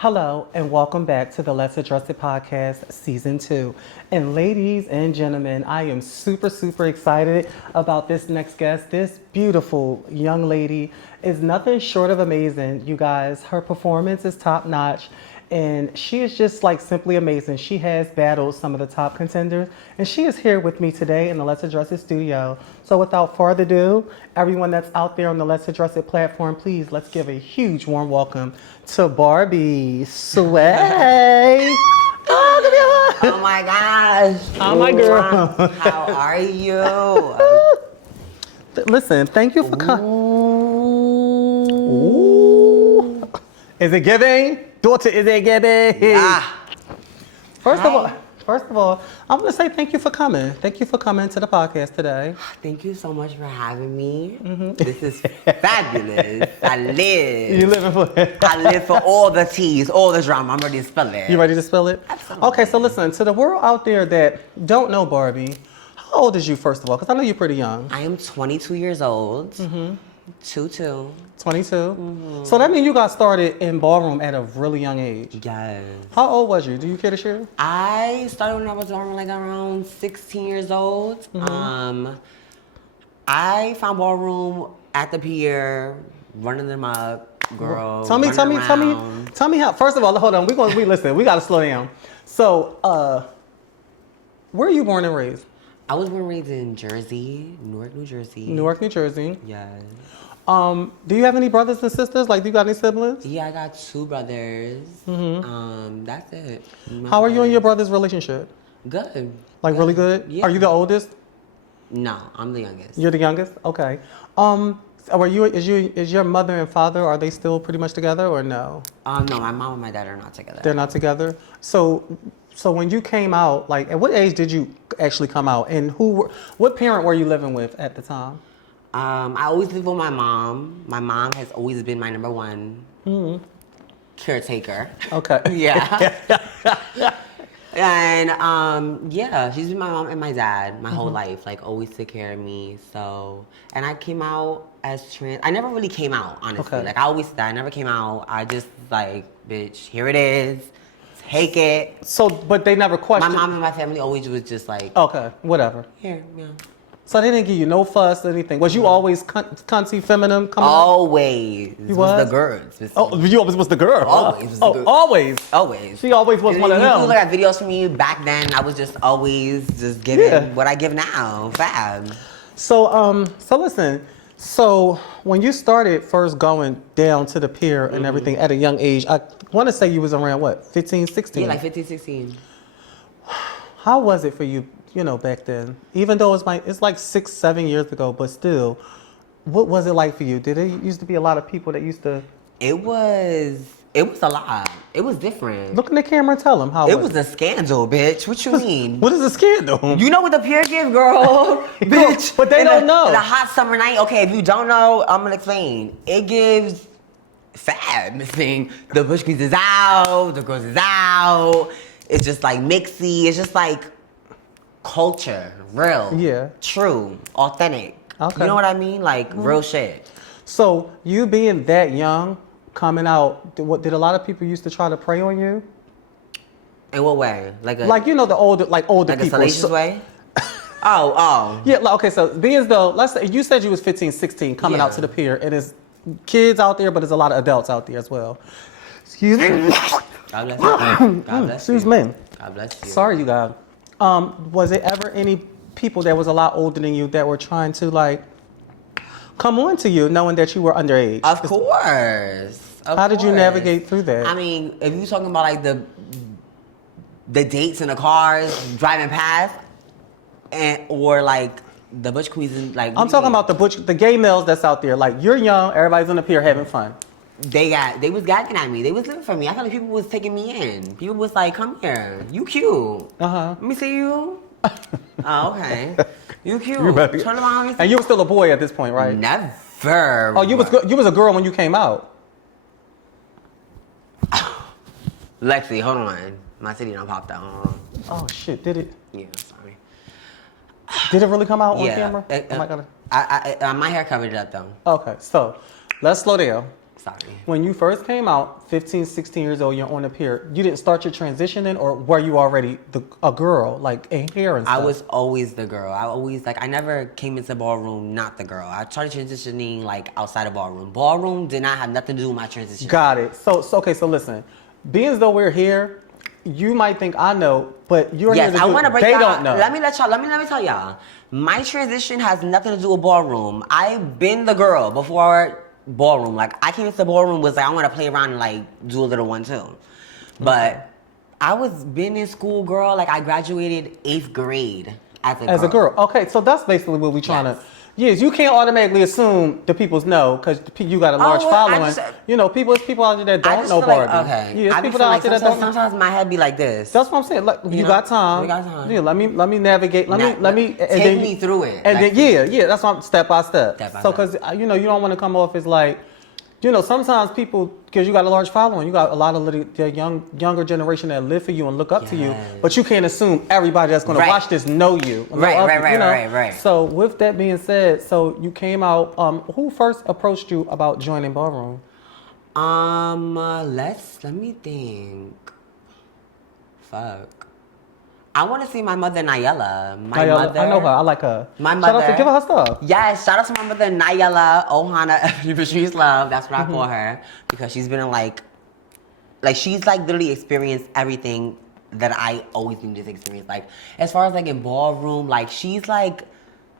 Hello and welcome back to the Let's Address It Podcast Season 2. And ladies and gentlemen, I am super excited about this next guest. This beautiful young lady is nothing short of amazing, you guys. Her performance is top notch and she is just like simply amazing. She has battled some of the top contenders and she is here with me today in the Let's Address It studio. So without further ado, everyone that's out there on the Let's Address It platform, please let's give a huge warm welcome to Barbie Sway. Oh my gosh. Oh my girl. How are you? Listen, thank you for coming. Is it giving? Daughter, is it giving? Yeah. First of all, I'm gonna say thank you for coming. Thank you for coming to the podcast today. Thank you so much for having me. This is fabulous. I live. You living for it? I live for all the teas, all the drama. I'm ready to spill it. You ready to spill it? Absolutely. Okay, so listen, to the world out there that don't know Barbie, how old is you first of all? Because I know you're pretty young. I am 22 years old. 22. 22? So that means you got started in ballroom at a really young age. Yes. How old was you? Do you care to share? I started when I was around 16 years old. I found ballroom at the pier, running them up, girl. Tell me how. First of all, hold on. Listen. We gotta slow down. So, where are you born and raised? I was born and raised in Jersey, Newark, New Jersey. Newark, New Jersey. Yes. Do you have any brothers and sisters? Like, do you got any siblings? Yeah, I got 2 brothers. That's it. How are you and your brother's relationship? Good. Like, really good? Yeah. Are you the oldest? No, I'm the youngest. You're the youngest? Okay. Is your mother and father, are they still pretty much together or no? No, my mom and my dad are not together. They're not together? So when you came out, like, at what age did you actually come out? And what parent were you living with at the time? I always lived with my mom. My mom has always been my number one caretaker. Okay. Yeah. And yeah, she's been my mom and my dad my whole life. Like, always took care of me. So, and I came out as trans. I never really came out, honestly. Okay. Like, I always said, I never came out. I just like, bitch, here it is. Take it. So, but they never questioned. My mom and my family always was just like, okay, whatever. here, yeah. So they didn't give you no fuss or anything. Was you always cunty, feminine? Always. You was the girls. Oh, you always was the girl. Always was the girl. Always. Always. She always was one of them. You look at videos from me back then. I was just always just giving what I give now. Fab. So listen. So when you started first going down to the pier and everything at a young age, I want to say you was around what, 15, 16? Yeah, like 15, 16. How was it for you, back then? Even though it's like 6, 7 years ago, but still, what was it like for you? Did it used to be a lot of people that used to? It was a lot. It was different. Look in the camera and tell them how it was a scandal, bitch. What you mean? What is a scandal? You know what the pier give, girl? Bitch. But they don't know. The hot summer night. Okay, if you don't know, I'm gonna explain. It gives fab thing. The bush queens is out. The girls is out. It's just like mixy. It's just like culture, real, true, authentic. Okay. You know what I mean? Like real shit. So you being that young, coming out, did a lot of people used to try to prey on you? In what way? Like the older people. Like a salacious way? Oh. Yeah, okay, so being as though, let's say, you said you was 15, 16 coming out to the pier, and there's kids out there, but there's a lot of adults out there as well. Excuse me. God bless you. God bless Excuse you. me. God bless you. Sorry, you guys. Was it ever any people that was a lot older than you that were trying to, like, come on to you knowing that you were underage? Of course. How did you navigate through that? I mean, if you're talking about like the dates in the cars driving past, or like the butch queens, like I'm talking about the gay males that's out there. Like, you're young, everybody's on the pier having fun. They was gagging at me. They was looking for me. I felt like people was taking me in. People was like, "Come here, you cute. Let me see you." Oh, okay. You cute. Turn around. And you were still a boy at this point, right? Never. Oh, you was a girl when you came out. Lexi, hold on. My titty done popped out. Hold on. Oh shit! Did it? Yeah, sorry. Did it really come out on camera? My hair covered it up though. Okay, so let's slow down. Sorry. When you first came out, 15, 16 years old, you're on a pier. You didn't start your transition in, or were you already a girl, like in hair and stuff? I was always the girl. I never came into ballroom not the girl. I started transitioning like outside of ballroom. Ballroom did not have nothing to do with my transition. Got it. So listen, being as though we're here, you might think I know, but you're here to I want to break they down. don't know. Let me tell y'all. My transition has nothing to do with ballroom. I've been the girl before ballroom. Like, I came into ballroom was like, I want to play around and like do a little one too. But I was been in school, girl. Like, I graduated 8th grade as a girl. Okay, so that's basically what we're trying to. Yes, you can't automatically assume the people's know because you got a large following. You know, it's people out there that don't know Barbie. Like, okay. Yeah, it's people out there that don't. Sometimes my head be like this. That's what I'm saying. Like, you got time. We got time. Yeah, let me navigate. Let me take me through it. And then that's why I'm step by step. So because you don't want to come off as like. Sometimes people, because you got a large following, you got a lot of the younger generation that live for you and look up to you, but you can't assume everybody that's going to watch this know you. Right. So with that being said, so you came out, who first approached you about joining Ballroom? Let me think. Fuck. I want to see my mother, Nayela. My mother. I know her. I like her. My mother. Shout out to, give her stuff. Yes, shout out to my mother, Nayela Ohana, Patrice Love. That's what I call her. Because she's been in like she's like literally experienced everything that I always needed to experience. Like, as far as like in ballroom, like she's like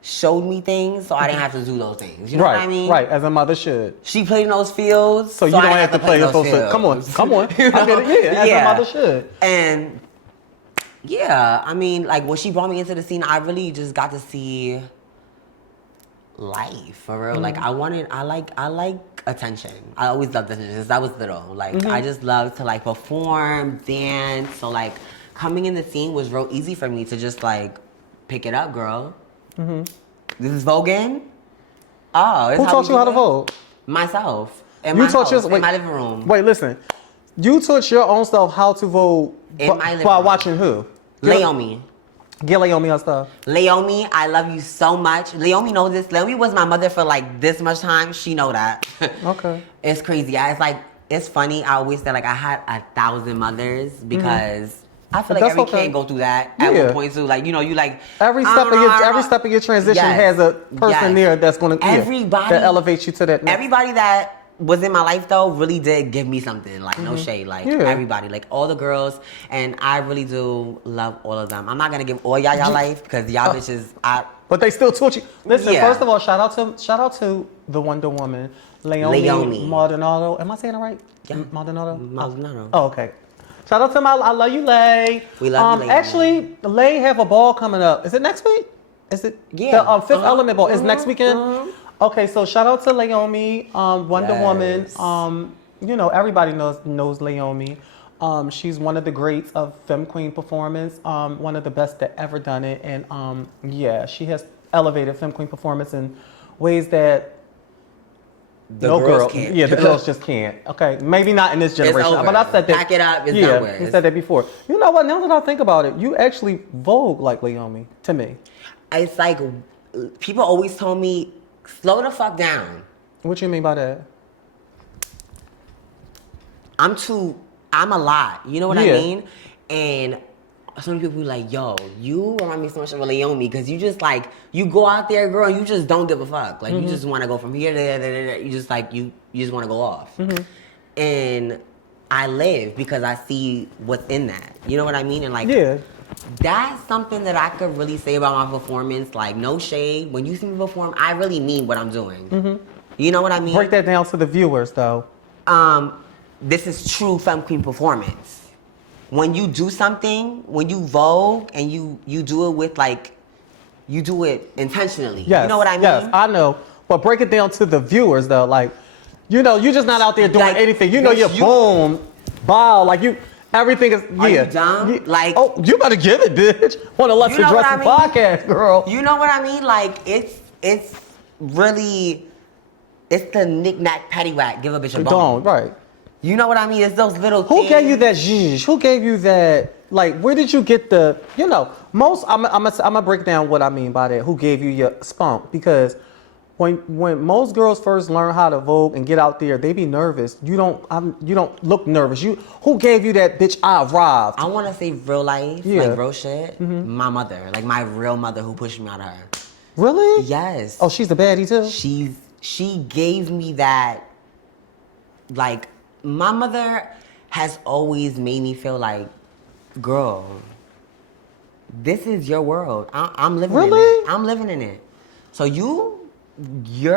showed me things so I didn't have to do those things. You know what I mean? Right, as a mother should. She played in those fields. So you don't have to play those fields. Come on. I get it. Yeah, as a mother should. And yeah, I mean, like when she brought me into the scene, I really just got to see life for real. Like I like attention. I always loved attention since I was little. Like I just loved to like perform, dance. So like coming in the scene was real easy for me to just like pick it up, girl. This is voguing. Oh, who taught you how to vogue? Myself. In my living room. Wait, listen. You taught your own self how to vogue by watching who? Leomi. Get Leomi her stuff. Leomi, I love you so much. Leomi knows this. Leomi was my mother for like this much time. She know that. Okay. It's crazy. It's funny. I always say like I had 1,000 mothers because I feel like every kid go through that at one point too. Like, you like every step of your transition has a person there that's gonna that elevates you to that next. Everybody that was in my life though really did give me something. Like no shade. Like everybody. Like all the girls. And I really do love all of them. I'm not gonna give all y'all life because y'all bitches but they still taught you. Listen, first of all, shout out to the Wonder Woman, Leomi Maldonado. Am I saying it right? Yeah. Maldonado. Oh, okay. Shout out to I love you, Lay. We love you, Lay. Actually, Lay have a ball coming up. Is it next week? Is it the Fifth Element ball? Is next weekend? Okay, so shout out to Leomi, Wonder Woman. Everybody knows Leomi. She's one of the greats of Femme Queen performance. One of the best that ever done it, and she has elevated Femme Queen performance in ways that the girls can't. Yeah, the girls just can't. Okay, maybe not in this generation. But I said that. Pack it up. It's done with. You said that before. You know what? Now that I think about it, you actually vogue like Leomi to me. It's like people always told me, slow the fuck down. What you mean by that? I'm a lot. You know what I mean? And some people be like, yo, you remind me so much of Leomi because you just like, you go out there, girl, and you just don't give a fuck. Like, you just want to go from here to there. You just like, you just want to go off. And I live because I see what's in that. You know what I mean? And like, that's something that I could really say about my performance. Like, no shade. When you see me perform, I really mean what I'm doing. You know what I mean? Break that down to the viewers, though. This is true Femme Queen performance. When you do something, when you vogue and you do it with like, you do it intentionally. Yes, you know what I mean? Yes, I know. But break it down to the viewers, though. Like, you're just not out there doing anything. You're boom, bow, like you. Everything is Are you dumb? Like, oh, you better give it, bitch. Want to Let's Address the podcast, girl? You know what I mean? Like, it's really, it's the knick-knack paddywhack. Give a bitch a bone. Don't, right. You know what I mean? It's those little things. Who gave you that zhuzh? Who gave you that? Like, where did you get the? I'm gonna break down what I mean by that. Who gave you your spunk? Because when most girls first learn how to Vogue and get out there, they be nervous. You don't look nervous. Who gave you that bitch? I arrived. I want to say real life, Yeah. like real shit. My mother, like my real mother, who pushed me out of her. Really? Yes. Oh, she's a baddie too. She gave me that. Like my mother has always made me feel like, girl, this is your world. I'm living in Really? it. I'm living in it. So you're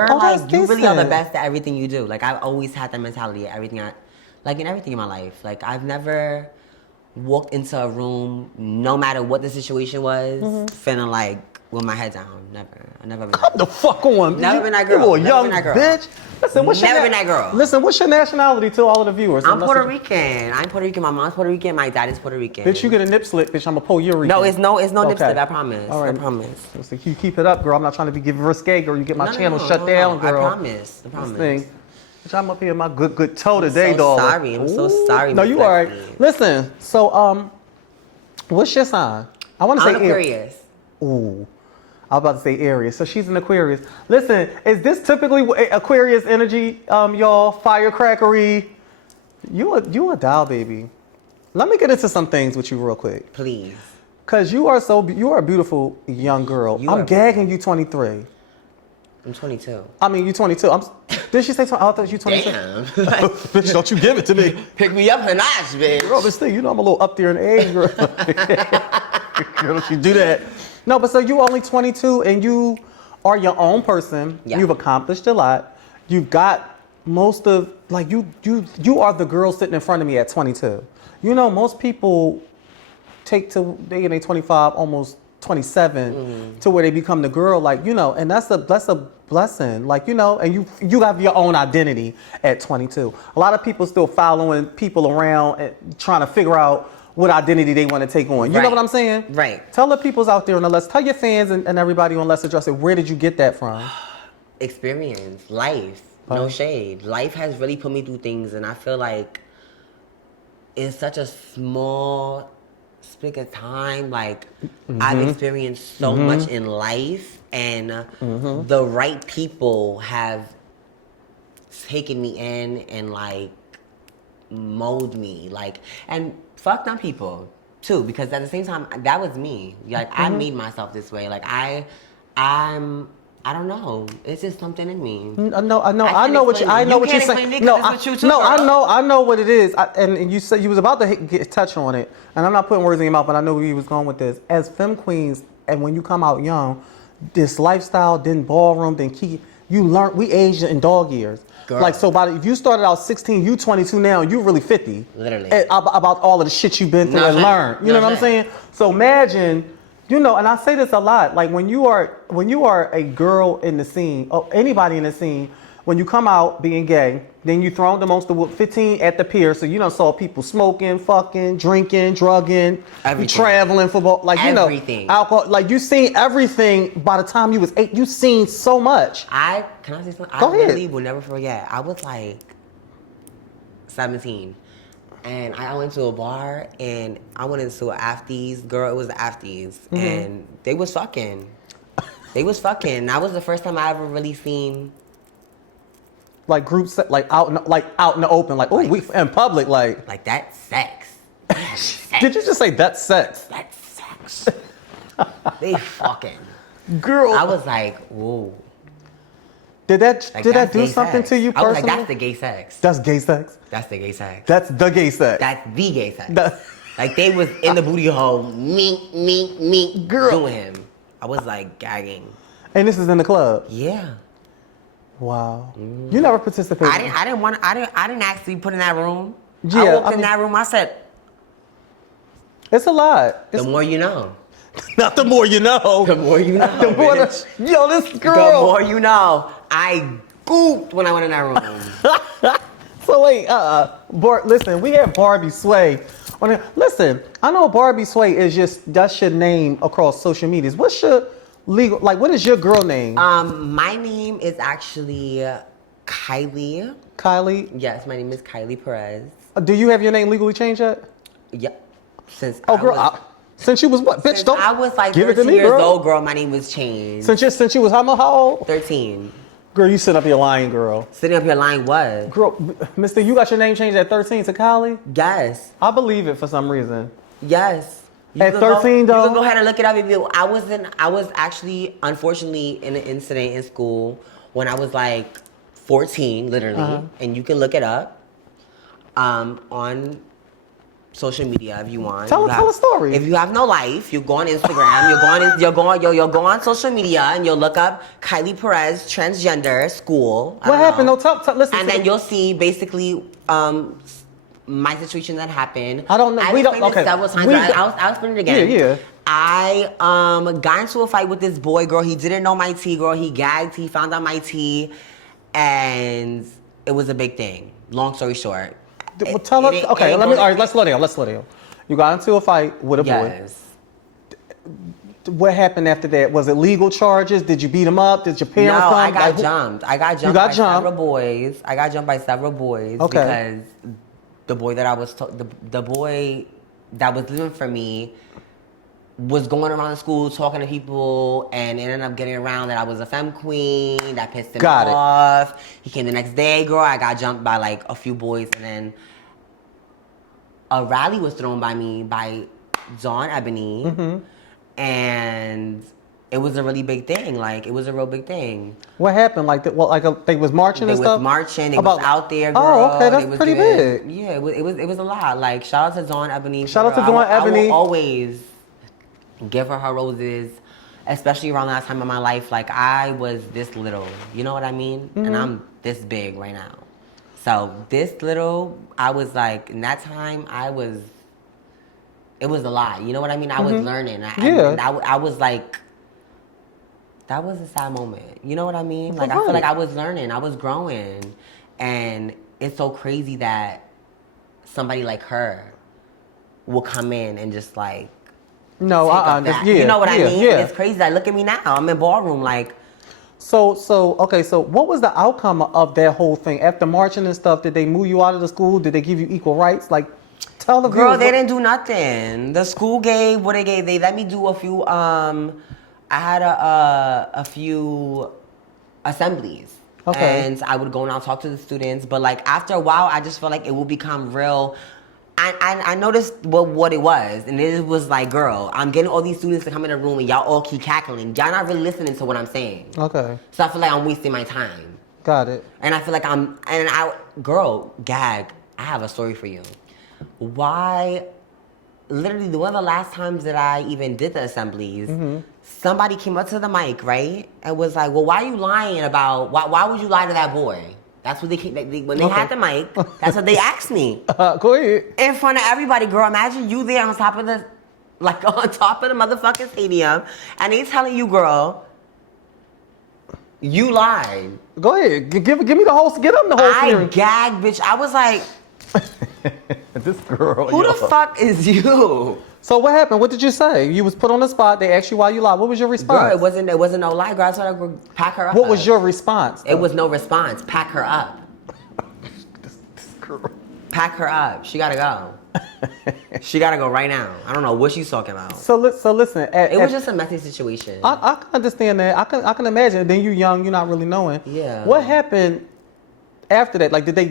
Oh, that's like, you really are the decent. best at everything you do. Like I've always had that mentality at everything in everything in my life. Like I've never walked into a room, no matter what the situation was, feeling like with my head down. Never. I never been. Come the fuck on. Never been that girl. You a Never young been that girl. bitch. Listen, Never been that girl. Listen, what's your nationality to all of the viewers? I'm Puerto Rican. I'm Puerto Rican. My mom's Puerto Rican. My dad is Puerto Rican. Bitch, you get a nip slip, bitch. I'm a Puerto Rican. No, it's no nip Okay. slip. I promise. All right. I promise. So you keep it up, girl. I'm not trying to be giving risque, girl. You get my No, channel no, shut no, down, no. girl. I promise. I promise. This thing. Bitch, I'm up here in my good toe today, so dog. sorry. I'm so sorry, No, Miss you all right. Lexi. Listen, so what's your sign? I want to say I'm Aquarius. Ooh. I was about to say Aries. So she's an Aquarius. Listen, is this typically Aquarius energy, y'all? Firecrackery. You a doll, baby. Let me get into some things with you real quick. Please. Cause you are a beautiful young girl. You I'm are gagging you 23. I'm 22. I mean, you 22. Did she say 20? I thought you 22. Damn. Bitch, don't you give it to me. Pick me up a notch, bitch. Girl, this thing, you know I'm a little up there in age, girl. Girl, don't you do that. No, but so you only 22 and you are your own person. Yeah. You've accomplished a lot. You've got most of, like, you are the girl sitting in front of me at 22. You know, most people they in their 25, almost 27, to where they become the girl, like, you know, and that's a blessing, like, you know, and you have your own identity at 22. A lot of people still following people around and trying to figure out what identity they want to take on. You know Right. what I'm saying? Right. Tell the peoples out there on the Let's, tell your fans and everybody on Let's Address It, where did you get that from? Experience, life, no Right. shade. Life has really put me through things, and I feel like in such a small split of time, like I've experienced so much in life, and the right people have taken me in and like mold me, like, and fuck them people too, because at the same time that was me. Like I made myself this way. Like I don't know. It's just something in me. I know what explain I it. know You what you're can't saying. explain it 'cause it's with you too, no, girl. I know what it is. And you said you was about to touch on it, and I'm not putting words in your mouth, but I know where you was going with this. As femme queens, and when you come out young, this lifestyle, then ballroom, then key, you learn. We aged in dog years. Girl. Like so, if you started out 16, you 22 now, you really 50. Literally. About all of the shit you've been through No and shame. learned. You No know what I'm shame. saying? So imagine. You know, and I say this a lot, like when you are a girl in the scene, or anybody in the scene, when you come out being gay, then you thrown amongst the 15 at the pier, so you done saw people smoking, fucking, drinking, drugging, Everything. traveling, football, like, you know, Everything. alcohol, like you seen everything by the time you was 8, you seen so much. Can I say something? Go I ahead. really will never forget. I was like 17. And I went to a bar and I went into an afties. Girl, it was the afties. And they was fucking. They was fucking. That was the first time I ever really seen. Like groups, like out in the open, like, oh, we in public, like. That sex. Sex. Did you just say that's sex? That's sex. They fucking. Girl. I was like, whoa. Did that Like, do that's gay something sex. to you I was personally? like, that's the gay sex. That's gay sex? That's the gay sex. That's the gay sex. That's the gay sex. That- Like they was in the booty hole, me, Girl. doing him. I was like gagging. And this is in the club. Yeah. Wow. You never participated. I didn't actually put in that room. Yeah, I walked I in mean- that room. I said, It's a lot. the more you know. Not the more you know. The more you know. The more bitch. yo, this The girl. more you know. I gooped when I went in that room. So wait, listen, we have Barbie Sway. Listen, I know Barbie Sway is that's your name across social medias. What's your what is your girl name? My name is actually Kylie. Kylie? Yes, my name is Kylie Perez. Do you have your name legally changed yet? Yep. Since you was what? Bitch, Since don't I was like give it to 13 me, years girl. old, girl, my name was changed. Since you was how old? 13. Girl, you sit up here lying, girl. Sitting up here lying what? Girl, Mister, you got your name changed at 13 to Kylie? Yes. I believe it for some reason. Yes. At 13 though? You can go ahead and look it up. I was actually, unfortunately, in an incident in school when I was like 14, literally. And you can look it up on social media if you want. Tell a story. If you have no life, you go on Instagram, you'll go on social media and you'll look up Kylie Perez transgender school. What happened? No, listen. And then you'll see basically my situation that happened. I don't know. I've explained this several times, but I'll explain it again. Yeah. I got into a fight with this boy, girl. He didn't know my tea, girl. He gagged. He found out my tea, and it was a big thing. Long story short. Well, tell us. Okay, let's slow down. You got into a fight with a boy. Yes. What happened after that? Was it legal charges? Did you beat him up? Did your parents come? No, I got jumped. I got jumped by several boys. Okay. Because the boy that I was the boy that was living for me was going around the school talking to people and ended up getting around that I was a femme queen. That pissed him off. He came the next day, girl. I got jumped by like a few boys, and then a rally was thrown by me by Dawn Ebony, and it was a really big thing. Like, it was a real big thing. What happened? Like, they was marching and stuff? They was marching. They was out there, girl. Oh, okay. That's pretty big. Yeah, it was a lot. Like, shout out to Dawn Ebony. Shout out to Dawn Ebony. I will always give her roses, especially around that time of my life. Like, I was this little. You know what I mean? And I'm this big right now. So, this little, I was like, in that time, it was a lot. You know what I mean? I was learning. I was like, that was a sad moment. You know what I mean? Like, I feel like I was learning. I was growing. And it's so crazy that somebody like her will come in and just like, no, you know what I mean? Yeah. It's crazy. Like, look at me now. I'm in Ballroom. Like, So what was the outcome of that whole thing? After marching and stuff, did they move you out of the school? Did they give you equal rights? Like, tell the viewers. girl, they didn't do nothing. The school gave what they gave. They let me do a few. I had a few assemblies. Okay. And I would go and I'll talk to the students. But like, after a while, I just felt like it would become real. I noticed what it was, and it was like, girl, I'm getting all these students to come in the room, and y'all all keep cackling. Y'all not really listening to what I'm saying. Okay. So I feel like I'm wasting my time. Got it. And I feel like girl, gag, I have a story for you. Why, literally, one of the last times that I even did the assemblies, somebody came up to the mic, right, and was like, well, why are you lying about, why would you lie to that boy? That's what when they had the mic, that's what they asked me. Go ahead. In front of everybody, girl. Imagine you there on top of the motherfucking stadium, and they telling you, girl, you lied. Go ahead. Give me the whole, get them the whole I gagged, bitch. I was like, this girl. who the fuck is you? So what happened? What did you say? You was put on the spot. They asked you why you lied. What was your response? Girl, it wasn't no lie, girl. I told her to pack her up. What was your response? It was no response. Pack her up. this girl. Pack her up. She gotta go. She gotta go right now. I don't know what she's talking about. So listen. It was just a messy situation. I can understand that. I can imagine. Then you're young. You're not really knowing. Yeah. What happened after that? Like, did they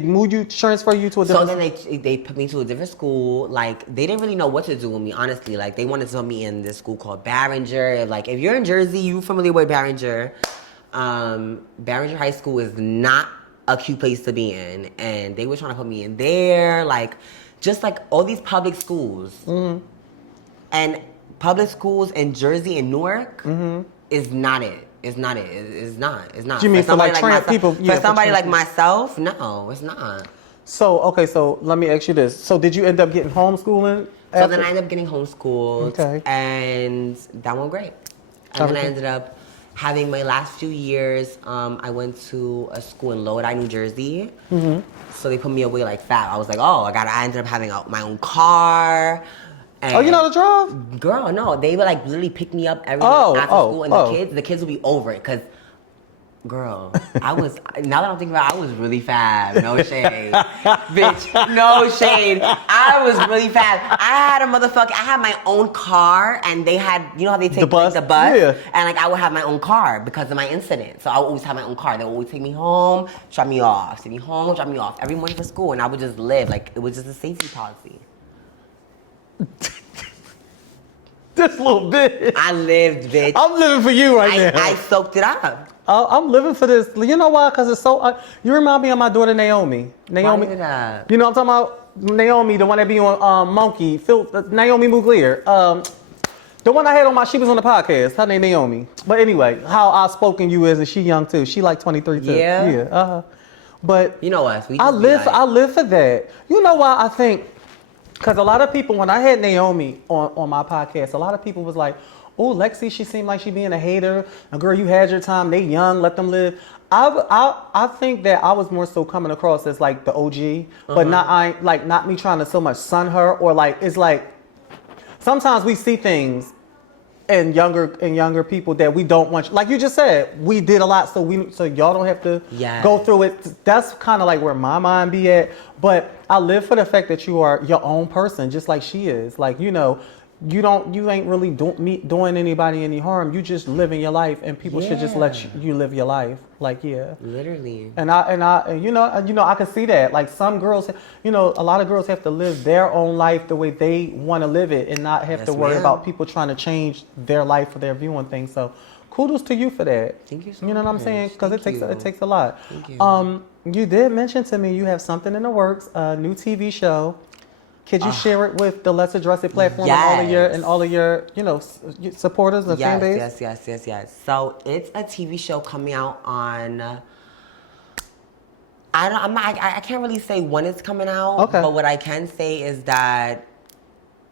transfer you to a different? So then they put me to a different school. Like, they didn't really know what to do with me, honestly. Like, they wanted to put me in this school called Barringer. Like, if you're in Jersey, you familiar with Barringer. Barringer High School is not a cute place to be in. And they were trying to put me in there. Like, just like all these public schools. And public schools in Jersey and Newark is not it. It's not it. It's not. You mean for like trans people? For somebody like myself, no, it's not. So, okay, so let me ask you this. So did you end up getting homeschooling? So then I ended up getting homeschooled. Okay. And that went great. And then I ended up having my last few years, I went to a school in Lodi, New Jersey. So they put me away like that. I was like, I ended up having my own car. And you know how to drive? Girl, no. They would like literally pick me up every day after school, and the kids would be over it because Girl, now that I'm thinking about it, I was really fab. No shade. Bitch, no shade. I was really fab. I had my own car, and they had, you know how they take the bus? Yeah. And like, I would have my own car because of my incident. So I would always have my own car. They would always take me home, drop me off. Take me home, drop me off every morning for school. And I would just live. Like, it was just a safety policy. This little bitch. I lived, bitch. I'm living for you right now. I soaked it up. I'm living for this. You know why? Because it's so. You remind me of my daughter Naomi. Naomi. Why is that? You know what I'm talking about? Naomi, the one that be on Monkey. Naomi Mugler. The one I had on she was on the podcast. Her name Naomi. But anyway, how outspoken you is, and she young too. She like 23 too. Yeah. Yeah. But you know us. I live for that. You know why I think? Because a lot of people, when I had Naomi on my podcast, a lot of people was like, oh, Lexi, she seemed like she being a hater. And girl, you had your time. They young, let them live. I think that I was more so coming across as like the OG, but not me trying to so much sun her, or like, it's like, sometimes we see things in younger people that we don't want. Like you just said, we did a lot, so y'all don't have to go through it. That's kind of like where my mind be at. But I live for the fact that you are your own person, just like she is. Like, you know, you ain't really doing anybody any harm. You just living your life, and people should just let you live your life. Like, yeah, literally. And you know, I can see that. Like, some girls, you know, a lot of girls have to live their own life the way they want to live it, and not have to worry about people trying to change their life or their view on things. So, kudos to you for that. Thank you so much. You know what I'm saying? Because it takes a lot. Thank you. You did mention to me you have something in the works, a new TV show. Could you share it with the Let's Address It platform and all of your, you know, supporters and fan base? Yes. So it's a TV show coming out on. I can't really say when it's coming out. Okay. But what I can say is that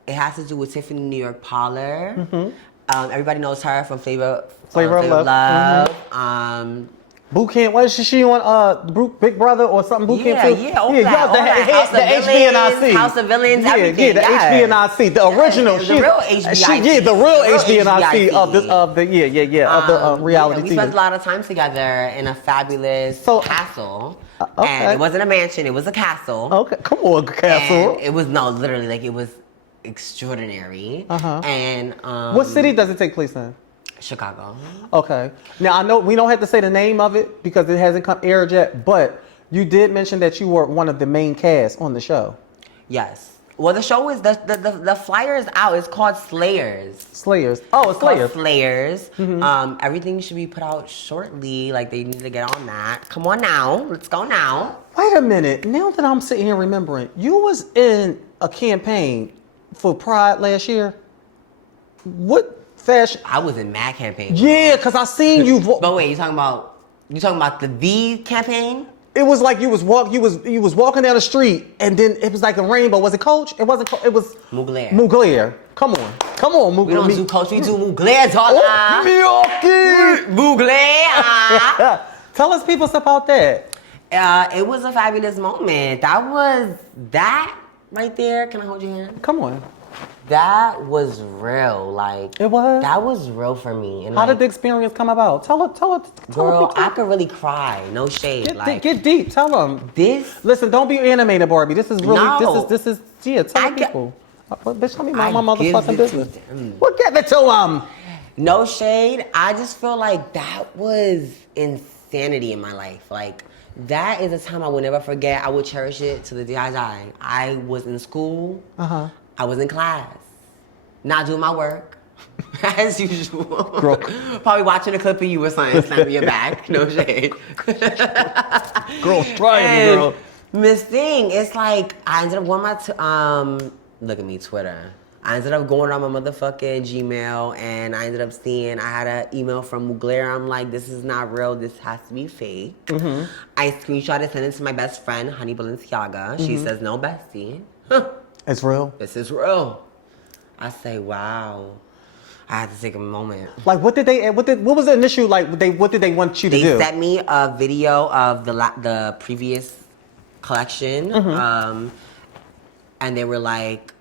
it has to do with Tiffany New York Pollard. Mm-hmm. Everybody knows her from Flavor of Love. Mm-hmm. Boot Camp, what is she on? Big Brother or something? Boot Camp too? The HBNIC. House of Villains, everything. The HBNIC, the original. The real HBNIC. The real HBNIC of the reality TV. We spent a lot of time together in a fabulous castle. And it wasn't a mansion, it was a castle. Okay, come on, castle. And it was, literally, like, it was extraordinary. And what city does it take place in? Chicago. Okay. Now, I know we don't have to say the name of it because it hasn't come aired yet, but you did mention that you were one of the main cast on the show. Yes. Well, the show is, the flyer is out. It's called Slayers. Slayers. Oh, it's Slayers. Slayers. Mm-hmm. Everything should be put out shortly. Like, they need to get on that. Come on now. Let's go now. Wait a minute. Now that I'm sitting here remembering, you was in a campaign for Pride last year. What fashion? I was in mad campaigns. Yeah, because I seen you. But wait, you talking about the V campaign? It was like you was walking down the street, and then it was like a rainbow. Was it Coach? It wasn't. It was Mugler. Mugler. Come on, Mugler. We don't do Coach. We do Mugler. Mugler. Tell us, people, about that. It was a fabulous moment. That right there. Can I hold your hand? Come on. That was real. Like, it was. That was real for me. And how did the experience come about? Tell her. Girl, I could really cry. No shade. Get deep. Tell them. Listen, don't be animated, Barbie. This is really. No. This is. Yeah. Tell people. Bitch, tell me my motherfucking business. Well, give it to them. No shade. I just feel like that was insanity in my life. Like, that is a time I will never forget. I will cherish it to the day I die. I was in school. I was in class, not doing my work, as usual. Girl. Probably watching a clip of you or something, slamming your back. No shade. Girl, trying, girl. Miss Thing, it's like, I ended up going look at me, Twitter. I ended up going on my motherfucking Gmail, and I ended up seeing, I had an email from Mugler. I'm like, this is not real. This has to be fake. I screenshot it, sent it to my best friend, Honey Balenciaga. She says, no, bestie. It's real? This is real. I say, wow. I had to take a moment. Like, what was the initial, like, what did they want you to do? They sent me a video of the previous collection. And they were like,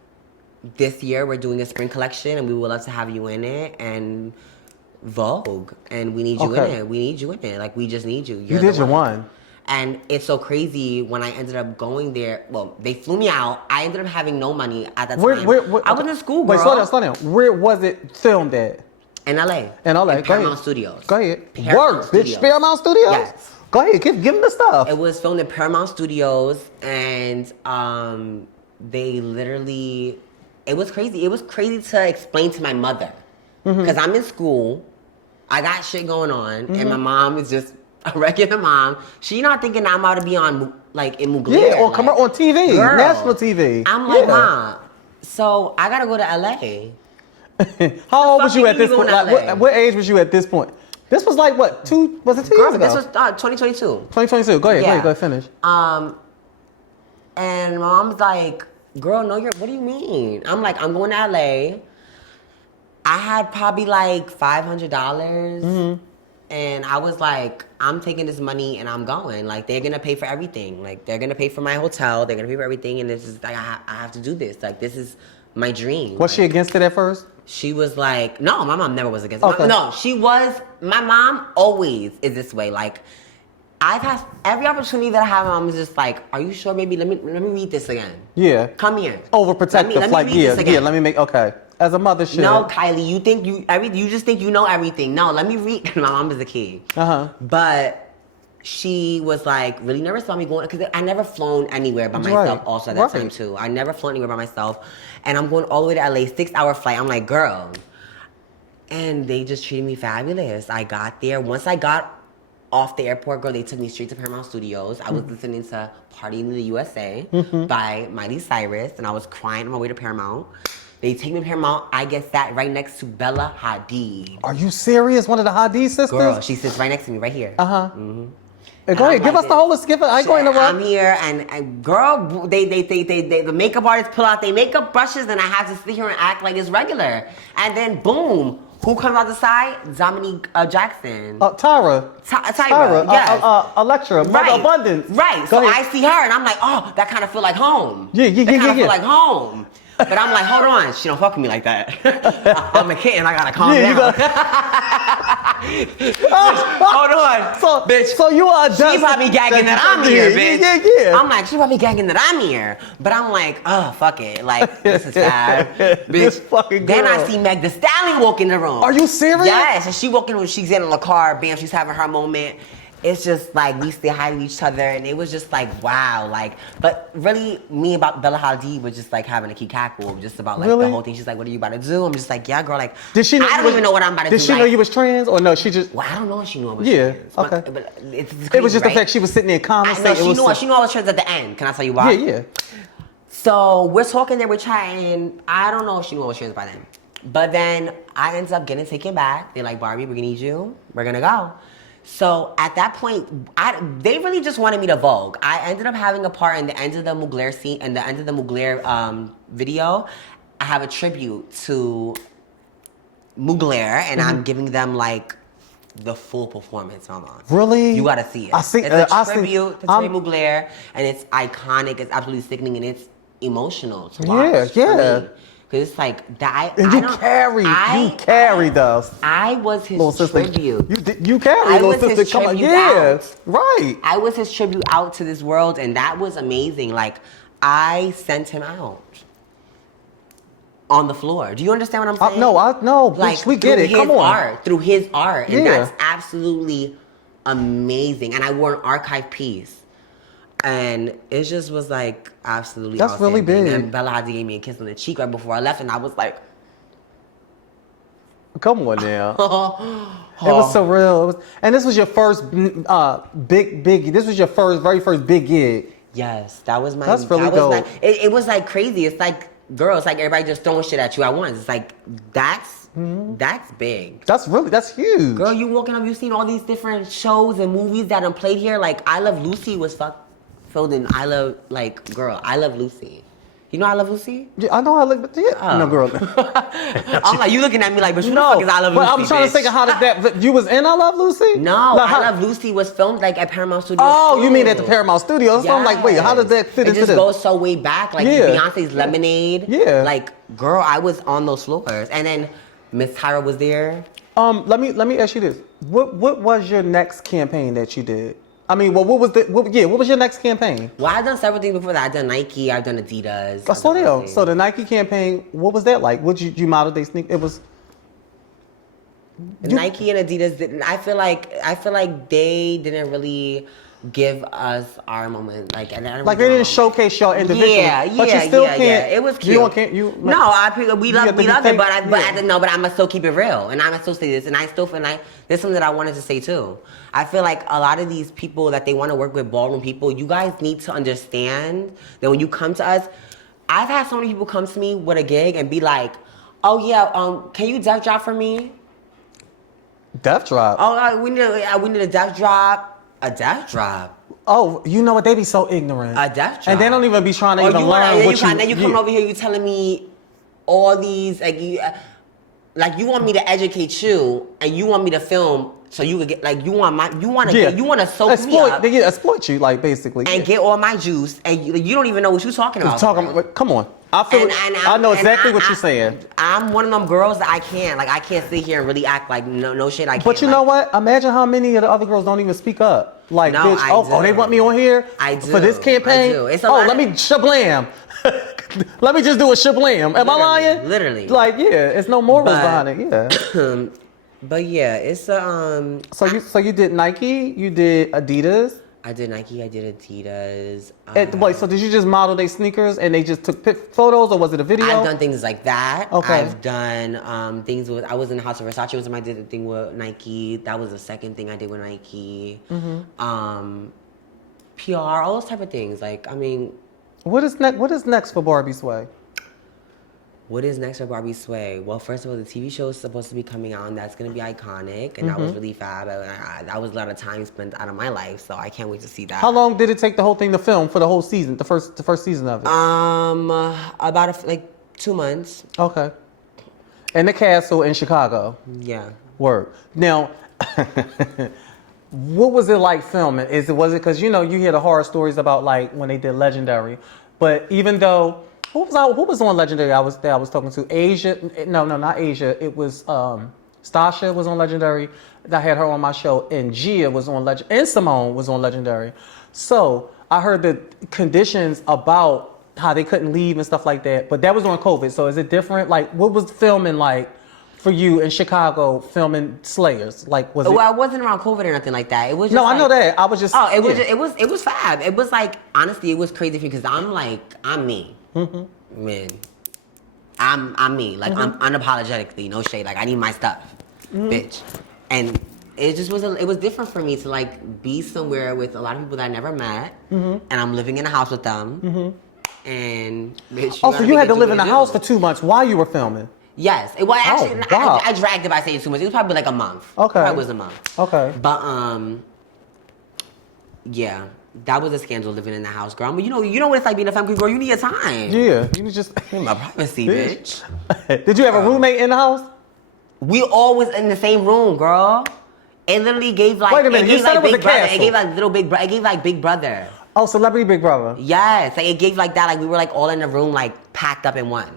this year we're doing a spring collection and we would love to have you in it. And Vogue, and we need you in it. We need you in it. Like, we just need you. You did your one. And it's so crazy when I ended up going there. Well, they flew me out. I ended up having no money at that time. I was in school, girl. Wait, slow down. Where was it filmed at? In LA. In LA. In Paramount Studios. Go ahead. Paramount Studios. Bitch, Paramount Studios? Yes. Go ahead. Give them the stuff. It was filmed in Paramount Studios, and they literally, it was crazy. It was crazy to explain to my mother. Because I'm in school, I got shit going on, and my mom is just a regular mom. She not thinking I'm about to be on, like, in Mugler. Yeah, or come on TV, girl, national TV. I'm like, Mom, so I got to go to LA. How old was you at this point? Like, what age was you at this point? This was like what? 2 years ago? This was 2022. 2022. Go ahead, finish. And my mom's like, girl, no, what do you mean? I'm like, I'm going to LA. I had probably like $500. And I was like, I'm taking this money and I'm going. Like, they're going to pay for everything. Like, they're going to pay for my hotel. They're going to pay for everything. And this is like, I have to do this. Like, this is my dream. Was she against it at first? She was like, no, my mom never was against it. No, she was, my mom always is this way. Like, I've had every opportunity that I have, my mom is just like, are you sure, baby? Let me read this again. Yeah. Come here. Overprotective. Like, let me make, okay. As a mother should. No, Kylie, you just think you know everything. No, let me read. My mom is a kid. But she was like really nervous about me going, because I never flown anywhere by myself also at that time too. I never flown anywhere by myself. And I'm going all the way to LA, 6-hour flight. I'm like, girl. And they just treated me fabulous. I got there. Once I got off the airport, girl, they took me straight to Paramount Studios. I was listening to Party in the USA by Miley Cyrus, and I was crying on my way to Paramount. They take me to Paramount. I get sat right next to Bella Hadid. Are you serious? One of the Hadid sisters? Girl, she sits right next to me, right here. Go ahead, give us the whole skip. I ain't going to I'm here, and girl, they the makeup artists pull out their makeup brushes, and I have to sit here and act like it's regular. And then boom, who comes out the side? Dominique Jackson. Tyra, yes. Electra, Mother Abundance. Right. So I see her, and I'm like, oh, that kind of feel like home. Yeah. That kind of feel like home. But I'm like, hold on, she don't fuck with me like that. I'm a kid and I gotta calm down. Hold on, bitch. So you are she probably gagging that I'm here, bitch. Yeah. I'm like, she probably gagging that I'm here. But I'm like, oh, fuck it. Like, this is sad. Bitch. This fucking girl. Then I see Meg Thee Stallion walk in the room. Are you serious? Yes, and she walking when she's getting in the car, bam, she's having her moment. It's just like we say hi to each other, and it was just like wow, like. But really, me about Bella Hadid was just like having a key cackle, just about like the whole thing. She's like, "What are you about to do?" I'm just like, "Yeah, girl." Like, did she? I don't even know what I'm about to do. Did she know you was trans, or no? She just. Well, I don't know if she knew I was trans. Okay. But it's crazy, it was just the fact she was sitting there conversating. She knew I was trans at the end. Can I tell you why? Yeah. So we're talking there, we're chatting. I don't know if she knew I was trans by then. But then I ended up getting taken back. They're like, Barbie, we're gonna need you. We're gonna go. So at that point, they really just wanted me to Vogue. I ended up having a part in the end of the Mugler scene, in the end of the Mugler video. I have a tribute to Mugler, and I'm giving them like the full performance, mama. Really? You gotta see it. I see. It's a tribute to Taye Mugler, and it's iconic. It's absolutely sickening, and it's emotional to watch. Yeah. Because it's like that. And you carry those. I was his little tribute. You carry little sister. Come on, out. Right. I was his tribute out to this world, and that was amazing. Like I sent him out on the floor. Do you understand what I'm saying? No. Like we get it. Come on. Through his art, and that's absolutely amazing. And I wore an archive piece. And it just was like absolutely that's really big. And Bella Hadid gave me a kiss on the cheek right before I left, and I was like, "Come on now." It was so real. And this was your first big. This was your very first big gig. Yes, that was my. That's really dope. It was like crazy. It's like girls, like everybody just throwing shit at you at once. It's like that's big. That's huge. Girl, you walking up, you seen all these different shows and movies that played here. Like I Love Lucy was filled in I Love Lucy. You know I Love Lucy? Yeah, I know I look, but no, girl. I'm like, you looking at me like, but who the fuck is I Love Lucy? But I'm trying to think of how did that. You was in I Love Lucy? No, like, I Love Lucy was filmed like at Paramount Studios. Oh, you mean at the Paramount Studios? So I'm like, wait, how does that fit into this? It just goes so way back, like Beyonce's Lemonade. Yeah. Like, girl, I was on those floors, and then Miss Tyra was there. Let me ask you this. What was your next campaign that you did? I mean, what was your next campaign? Well, I've done several things before that. I've done Nike, I've done Adidas. So the Nike campaign, what was that like? Would you model they sneak? It was Nike and Adidas didn't. I feel like they didn't really give us our moment. Like they didn't showcase y'all individually. But you still can't. It was cute. We love it, but I'ma still keep it real, and I'ma still say this, and I still feel like there's something that I wanted to say too. I feel like a lot of these people that they want to work with, ballroom people, you guys need to understand that when you come to us, I've had so many people come to me with a gig and be like, "Oh yeah, can you death drop for me?" Death drop. Oh, we need a death drop. A death drop. Oh, you know what? They be so ignorant. A death drop. And they don't even be trying to even learn what you... Then you come over here, you telling me all these, you want me to educate you, and you want me to film, so you could get, you want to soak me up. They exploit you, basically. And get all my juice, and you don't even know what you're talking about. Come on. I know exactly what you're saying. I'm one of them girls that I can't sit here and really act like no shit. I can't. But you know what? Imagine how many of the other girls don't even speak up. Bitch, they want me on here for this campaign. Let me shablam. Let me just do a shablam. Am I lying? Literally. It's no morals behind it. Yeah. But yeah, it's a So you did Nike, you did Adidas. I did Nike, I did Adidas. So did you just model their sneakers and they just took photos, or was it a video? I've done things like that. Okay. I've done things with. I was in the House of Versace. Was when I did the thing with Nike. That was the second thing I did with Nike. Mm-hmm. PR, all those type of things. What is next? What is next for Barbie Sway? What is next for Barbie Sway? Well, first of all, the TV show is supposed to be coming out, and that's going to be iconic, and that was really fab. That was a lot of time spent out of my life, so I can't wait to see that. How long did it take the whole thing to film for the whole season, the first season of it? About 2 months. Okay. In the castle in Chicago. Yeah. Word. Now, what was it like filming? Was it because you hear the horror stories about when they did Legendary, but even though. Who was on Legendary? I was talking to Asia. No, not Asia. It was Stasha was on Legendary. I had her on my show, and Gia was on Legendary, and Simone was on Legendary. So I heard the conditions about how they couldn't leave and stuff like that. But that was on COVID. So is it different? What was filming like for you in Chicago filming Slayers? Was it? Well, I wasn't around COVID or nothing like that. It was just I know that. I was just. Oh, it was fab. It was honestly, it was crazy because I'm me. Mm-hmm. Man, I'm me. I'm unapologetically, no shade. I need my stuff, bitch. And it just it was different for me to be somewhere with a lot of people that I never met, and I'm living in a house with them. And bitch. So you had to live in the house for 2 months while you were filming. Yes, it was actually. Wow. I dragged it by saying 2 months. It was probably a month. Okay, it was a month. Okay, but yeah. That was a scandal living in the house, girl. But you know what it's like being a femme girl. You need your time. Yeah, you just my privacy, bitch. Did you have a roommate in the house? We all was in the same room, girl. It literally gave Wait a minute, you said it was a castle. It gave Big Brother. Oh, Celebrity Big Brother. Yes, it gave that. We were all in the room, packed up in one.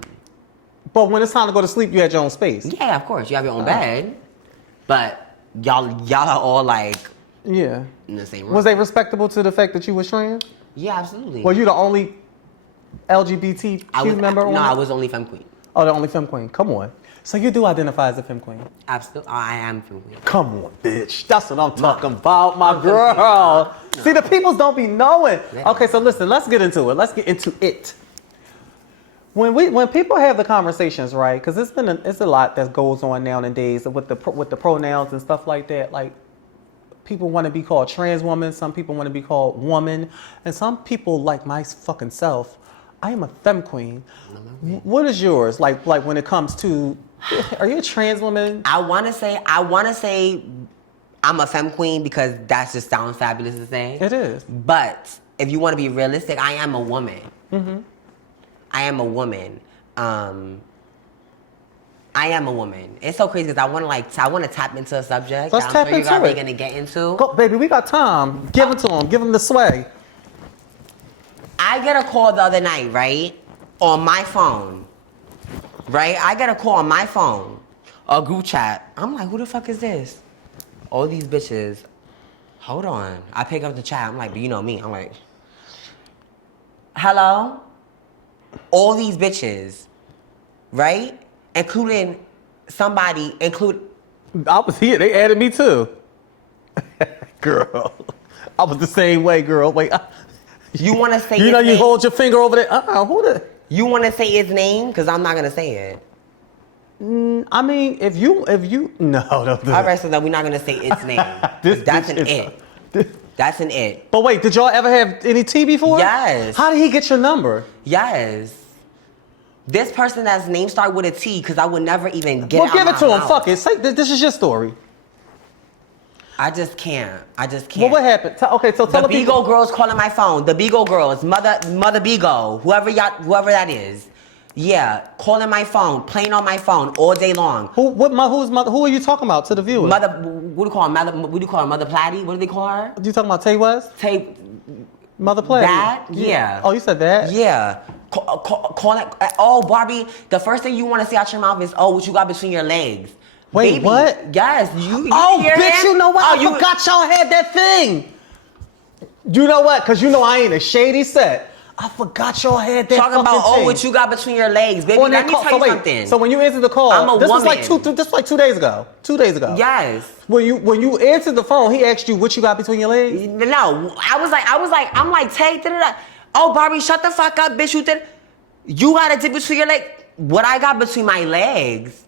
But when it's time to go to sleep, you had your own space. Yeah, of course, you have your own bed. But y'all are all yeah. In the same room. Was they respectable to the fact that you were trans? Yeah, absolutely. Were you the only LGBTQ member? No, I was only femme queen. Oh, the only femme queen. Come on. So you do identify as a femme queen? Absolutely. I am femme queen. Come on, bitch. That's what I'm talking about, my girl. No. See, the peoples don't be knowing. Yeah. Okay, so listen, let's get into it. When people have the conversations, right? Because it's a lot that goes on nowadays with the pronouns and stuff like that. People want to be called trans woman. Some people want to be called woman. And some people, like my fucking self, I am a femme queen. What is yours? When it comes to, are you a trans woman? I want to say I'm a femme queen because that just sounds fabulous to say. It is. But if you want to be realistic, I am a woman. Mm-hmm. I am a woman. I am a woman. It's so crazy because I want to tap into a subject. Let's tap into it. We're going to get into. Go, baby, we got time. Give it to him. Give him the sway. I get a call the other night, right? On my phone. Right? I get a call on my phone. a group chat. I'm like, who the fuck is this? All these bitches. Hold on. I pick up the chat. I'm like, but you know me. I'm like, hello? All these bitches, right? Including somebody, I was here. They added me too. Girl, I was the same way, girl. Wait, you want to say you his know you name? hold your finger over there. Who the? You want to say his name? Because I'm not going to say it. I mean, if you no, don't do All it. right, so then we're not going to say its name. That's an it. That's an it. But wait, did y'all ever have any tea before? Yes. How did he get your number? Yes. This person that's name start with a T, because I would never even get Well, out give it my to him. mouth. Fuck it. Say, this is your story. I just can't. Well, what happened? Okay, so tell The the people. Beagle girls calling my phone. The Beagle girls, mother Beagle, whoever that is. Yeah, calling my phone, playing on my phone all day long. Who are you talking about to the viewers? What do you call her? What do you call her? Mother Platty? What do they call her? You talking about Taye West? Mother Play. That? Yeah. Oh, you said that? Yeah. Call it. Oh, Barbie. The first thing you want to say out your mouth is, "Oh, what you got between your legs?" Wait, Baby, what? Yes. You Oh, hear bitch! him? You know what? Oh, I forgot y'all had that thing. You know what? Cause you know I ain't a shady set. I forgot y'all had that. Talking about thing. what you got between your legs, baby. On Let that me call. tell you So wait, something. so when you answered the call, I'm a this woman. was like 2 days ago. 2 days ago. Yes. When you answered the phone, he asked you what you got between your legs. No, I'm like, Tay, da-da-da. Oh, Barbie, shut the fuck up, bitch. You got a dick between your legs. What I got between my legs?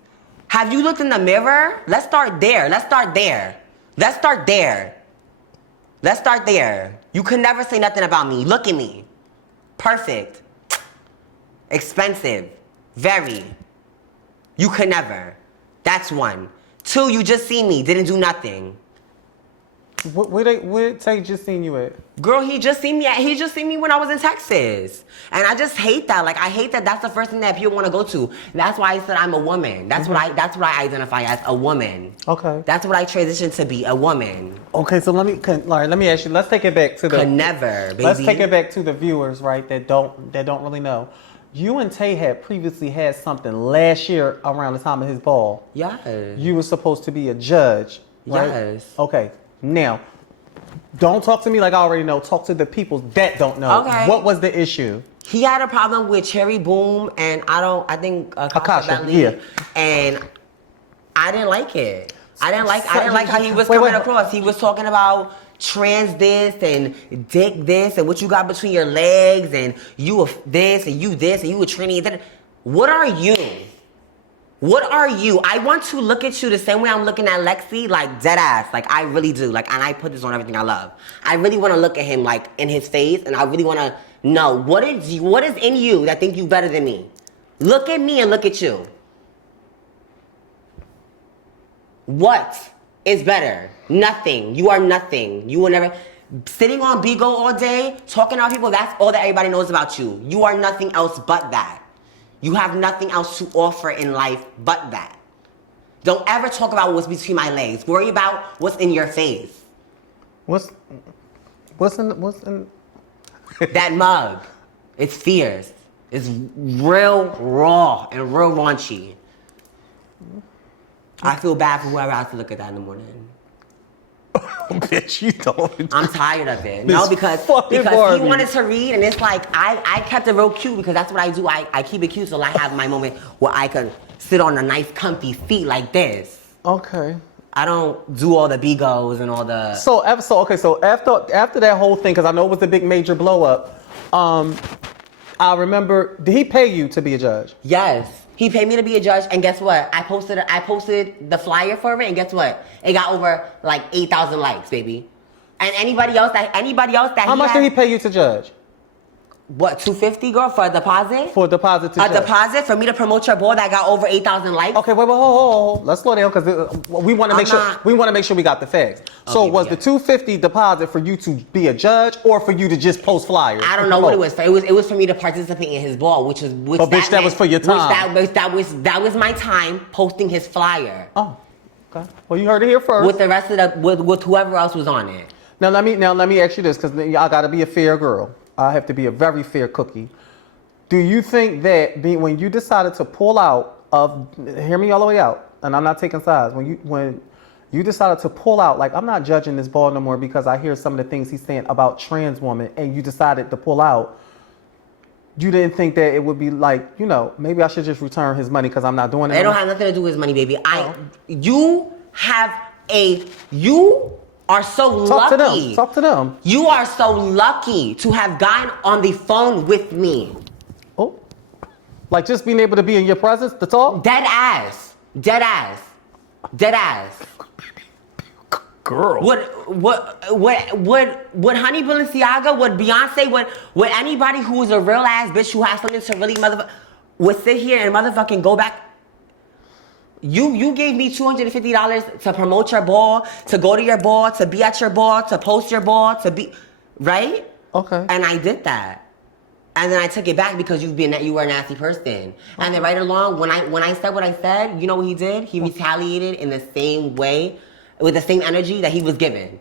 Have you looked in the mirror? Let's start there. You could never say nothing about me. Look at me. Perfect. Expensive. Very. You could never. That's one. Two, you just seen me. Didn't do nothing. Where Tay just seen you at? Girl, he just seen me when I was in Texas. And I just hate that. Like, I hate that that's the first thing that people want to go to. That's why I said I'm a woman. That's what I identify as, a woman. Okay. That's what I transitioned to be, a woman. Okay, so let me ask you. Let's take it back to the. Could never, baby. Let's take it back to the viewers, right? That don't really know. You and Tay had previously had something last year around the time of his ball. Yes. You were supposed to be a judge, right? Yes. Okay. Now, don't talk to me like I already know. Talk to the people that don't know. Okay. What was the issue? He had a problem with Cherry Boom and I think Akasha Bentley. Yeah. And I didn't like it. I didn't like how he was Wait, coming wait. across. He was talking about trans this and dick this and what you got between your legs and you this and you a tranny. That. What are you? What are you? I want to look at you the same way I'm looking at Lexi, like dead ass. Like, I really do. Like, and I put this on everything I love. I really want to look at him, like, in his face, and I really want to know what is in you that think you better than me. Look at me and look at you. What is better? Nothing. You are nothing. You will never... Sitting on Bigo all day, talking about people, that's all that everybody knows about you. You are nothing else but that. You have nothing else to offer in life but that. Don't ever talk about what's between my legs. Worry about what's in your face. What's in? That mug. It's fierce. It's real raw and real raunchy. I feel bad for whoever has to look at that in the morning. Bitch, you don't. I'm tired of it. No, because he wanted to read, and it's like I kept it real cute because that's what I do. I keep it cute so I have my moment where I can sit on a nice comfy seat like this. Okay. I don't do all the Bigos and all the. So after that whole thing, because I know it was a big major blow up. I remember. Did he pay you to be a judge? Yes. He paid me to be a judge, and guess what? I posted the flyer for it, and guess what? It got over like 8,000 likes, baby. And anybody else that How much did he pay you to judge? What, $250, girl, for a deposit? For a deposit to judge. A deposit for me to promote your ball that got over 8,000 likes? Okay, wait, hold. Let's slow down because we want to make sure we got the facts. So was the $250 deposit for you to be a judge or for you to just post flyers? I don't know what it was for. It was for me to participate in his ball, which that was for your time. That was my time posting his flyer. Oh, okay. Well, you heard it here first. With the rest of with whoever else was on it. Now let me ask you this, because I gotta be a fair girl. I have to be a very fair cookie. Do you think that when you decided to pull out of, hear me all the way out, and I'm not taking sides. When you decided to pull out, like, I'm not judging this ball no more because I hear some of the things he's saying about trans women, and you decided to pull out. You didn't think that it would be like, you know, maybe I should just return his money because I'm not doing it. It don't have nothing to do with his money, baby. You are so lucky. Talk to them. You are so lucky to have gotten on the phone with me. Oh, like just being able to be in your presence to talk? Dead ass. Girl. Would Honey Balenciaga, would Beyonce, would anybody who is a real ass bitch who has something to really would sit here and motherfucking go back? You gave me $250 to promote your ball, to go to your ball, to be at your ball, to post your ball, to be, right? Okay. And I did that. And then I took it back because you were a nasty person. And then right along, when I said what I said, you know what he did? He retaliated in the same way, with the same energy that he was given.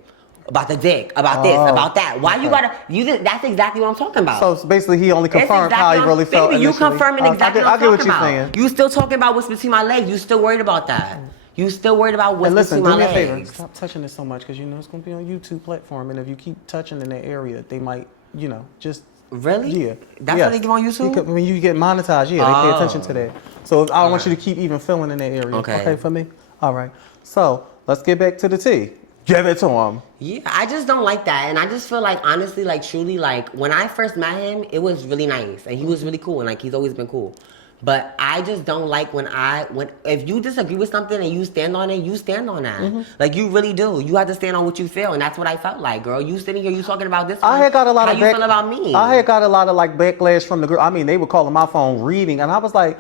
About the dick, about this, about that. Why you gotta, that's exactly what I'm talking about. So basically he only confirmed exactly how he really felt baby, initially. you confirming exactly what I'm talking about. Saying. You still talking about what's between my legs. You still worried about that. You still worried about what's between my legs. Listen, do me a favor. Stop touching this so much because you know it's going to be on YouTube platform. And if you keep touching in that area, they might, you know, just... Really? Yeah. That's what they give on YouTube? When you get monetized, they pay attention to that. So I don't want you to keep even feeling in that area. Okay for me? All right. So let's get back to the tea. Give it to him. Yeah, I just don't like that. And I just feel like, honestly, like, truly, like, when I first met him, it was really nice. And he was really cool. And, like, he's always been cool. But I just don't like if you disagree with something and you stand on it, you stand on that. Mm-hmm. Like, you really do. You have to stand on what you feel. And that's what I felt like, girl. You sitting here, you talking about this one. I had got a lot How you feel about me? I had got a lot of, like, backlash from the girl. I mean, they were calling my phone reading. And I was like,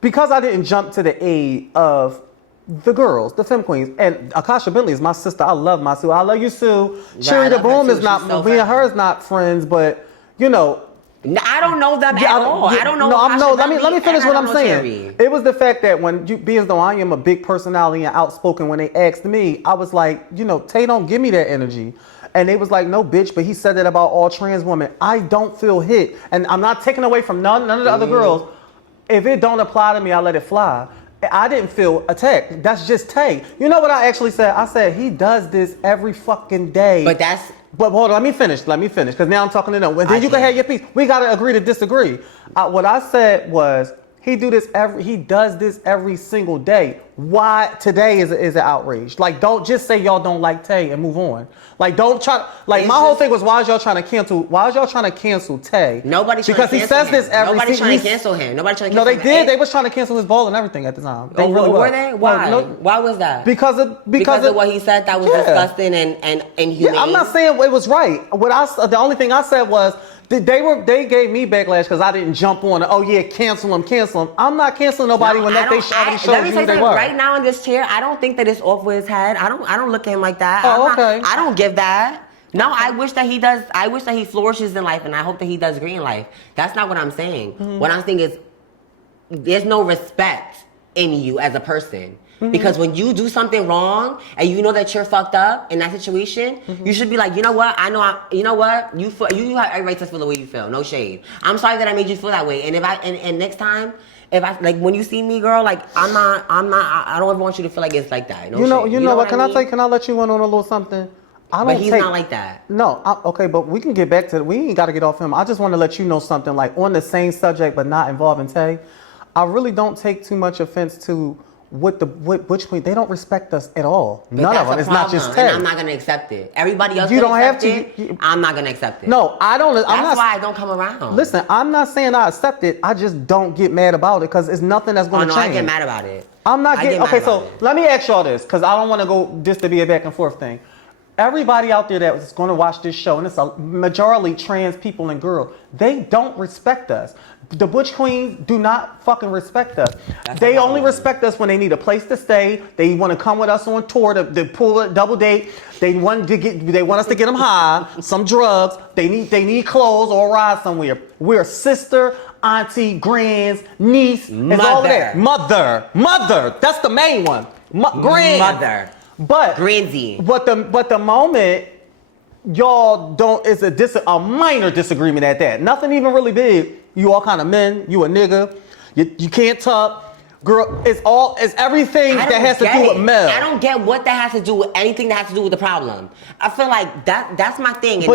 because I didn't jump to the aid of the girls, the femme queens, and Akasha Bentley is my sister. I love my Sue. I love you, Sue. Cherry the Boom is not, me and her is not friends, but, you know. I don't know them at all. I don't know. No, let me finish what I'm saying. Cherry. It was the fact that when being as though I am a big personality and outspoken, when they asked me, I was like, you know, Taye don't give me that energy. And they was like, no, bitch, but he said that about all trans women. I don't feel hit. And I'm not taking away from none of the other girls. If it don't apply to me, I let it fly. I didn't feel attacked. That's just Taye. You know what I actually said? I said, he does this every fucking day. But hold on, let me finish, because now I'm talking to them. Then you can have your piece. We got to agree to disagree. What I said was, he does this every single day. Why today is an outrage? Like, don't just say y'all don't like Taye and move on. Like, don't try. Like, my whole thing was, why is y'all trying to cancel Taye? Nobody's trying to cancel him. Because he says this every. Nobody's trying to cancel him. Nobody's trying to cancel him. No, they did. They was trying to cancel his ball and everything at the time. They really were they? Why? No, why was that? Because of what he said that was disgusting and inhumane. Yeah, I'm not saying it was right. The only thing I said was, they gave me backlash because I didn't jump on it. Oh yeah, cancel them. I'm not canceling nobody when they already showed you who they were. Right now in this chair, I don't think that it's off with his head. I don't look at him like that. Okay. I don't give that. No, I wish that he does. I wish that he flourishes in life, and I hope that he does great in life. That's not what I'm saying. Mm-hmm. What I'm saying is, there's no respect in you as a person. Mm-hmm. Because when you do something wrong and you know that you're fucked up in that situation, you should be like, you know what? You know what? You have every right to feel the way you feel. No shade. I'm sorry that I made you feel that way. And and next time, like when you see me, girl, like I don't ever want you to feel like it's like that. No shade. You know what? Can I let you in on a little something? But he's not like that. No, okay, but we can get back to it. We ain't got to get off him. I just want to let you know something, like on the same subject, but not involving Taye. I really don't take too much offense to which queen. They don't respect us at all. But none of them. It's not just Taye. And I'm not gonna accept it. Everybody else. You don't have to. I'm not gonna accept it. No, I don't. That's why I don't come around. Listen, I'm not saying I accept it. I just don't get mad about it because it's nothing that's going to change. I get mad about it. I'm not getting. Okay, so let me ask y'all this because I don't want to go just to be a back and forth thing. Everybody out there that was going to watch this show, and it's a majority trans people and girls, they don't respect us. The Butch Queens do not fucking respect us. They only respect us when they need a place to stay. They want to come with us on tour to pull a double date. They want us to get them high, some drugs. They need clothes or a ride somewhere. We're sister, auntie, grands, niece, it's all of that. Mother. That's the main one. Mother. But Grandsy. But the moment y'all don't, it's a minor disagreement at that. Nothing even really big. You all kind of men. You a nigga. You can't talk. Girl, it's everything that has to do with Mel. I don't get what that has to do with anything that has to do with the problem. I feel like that's my thing, and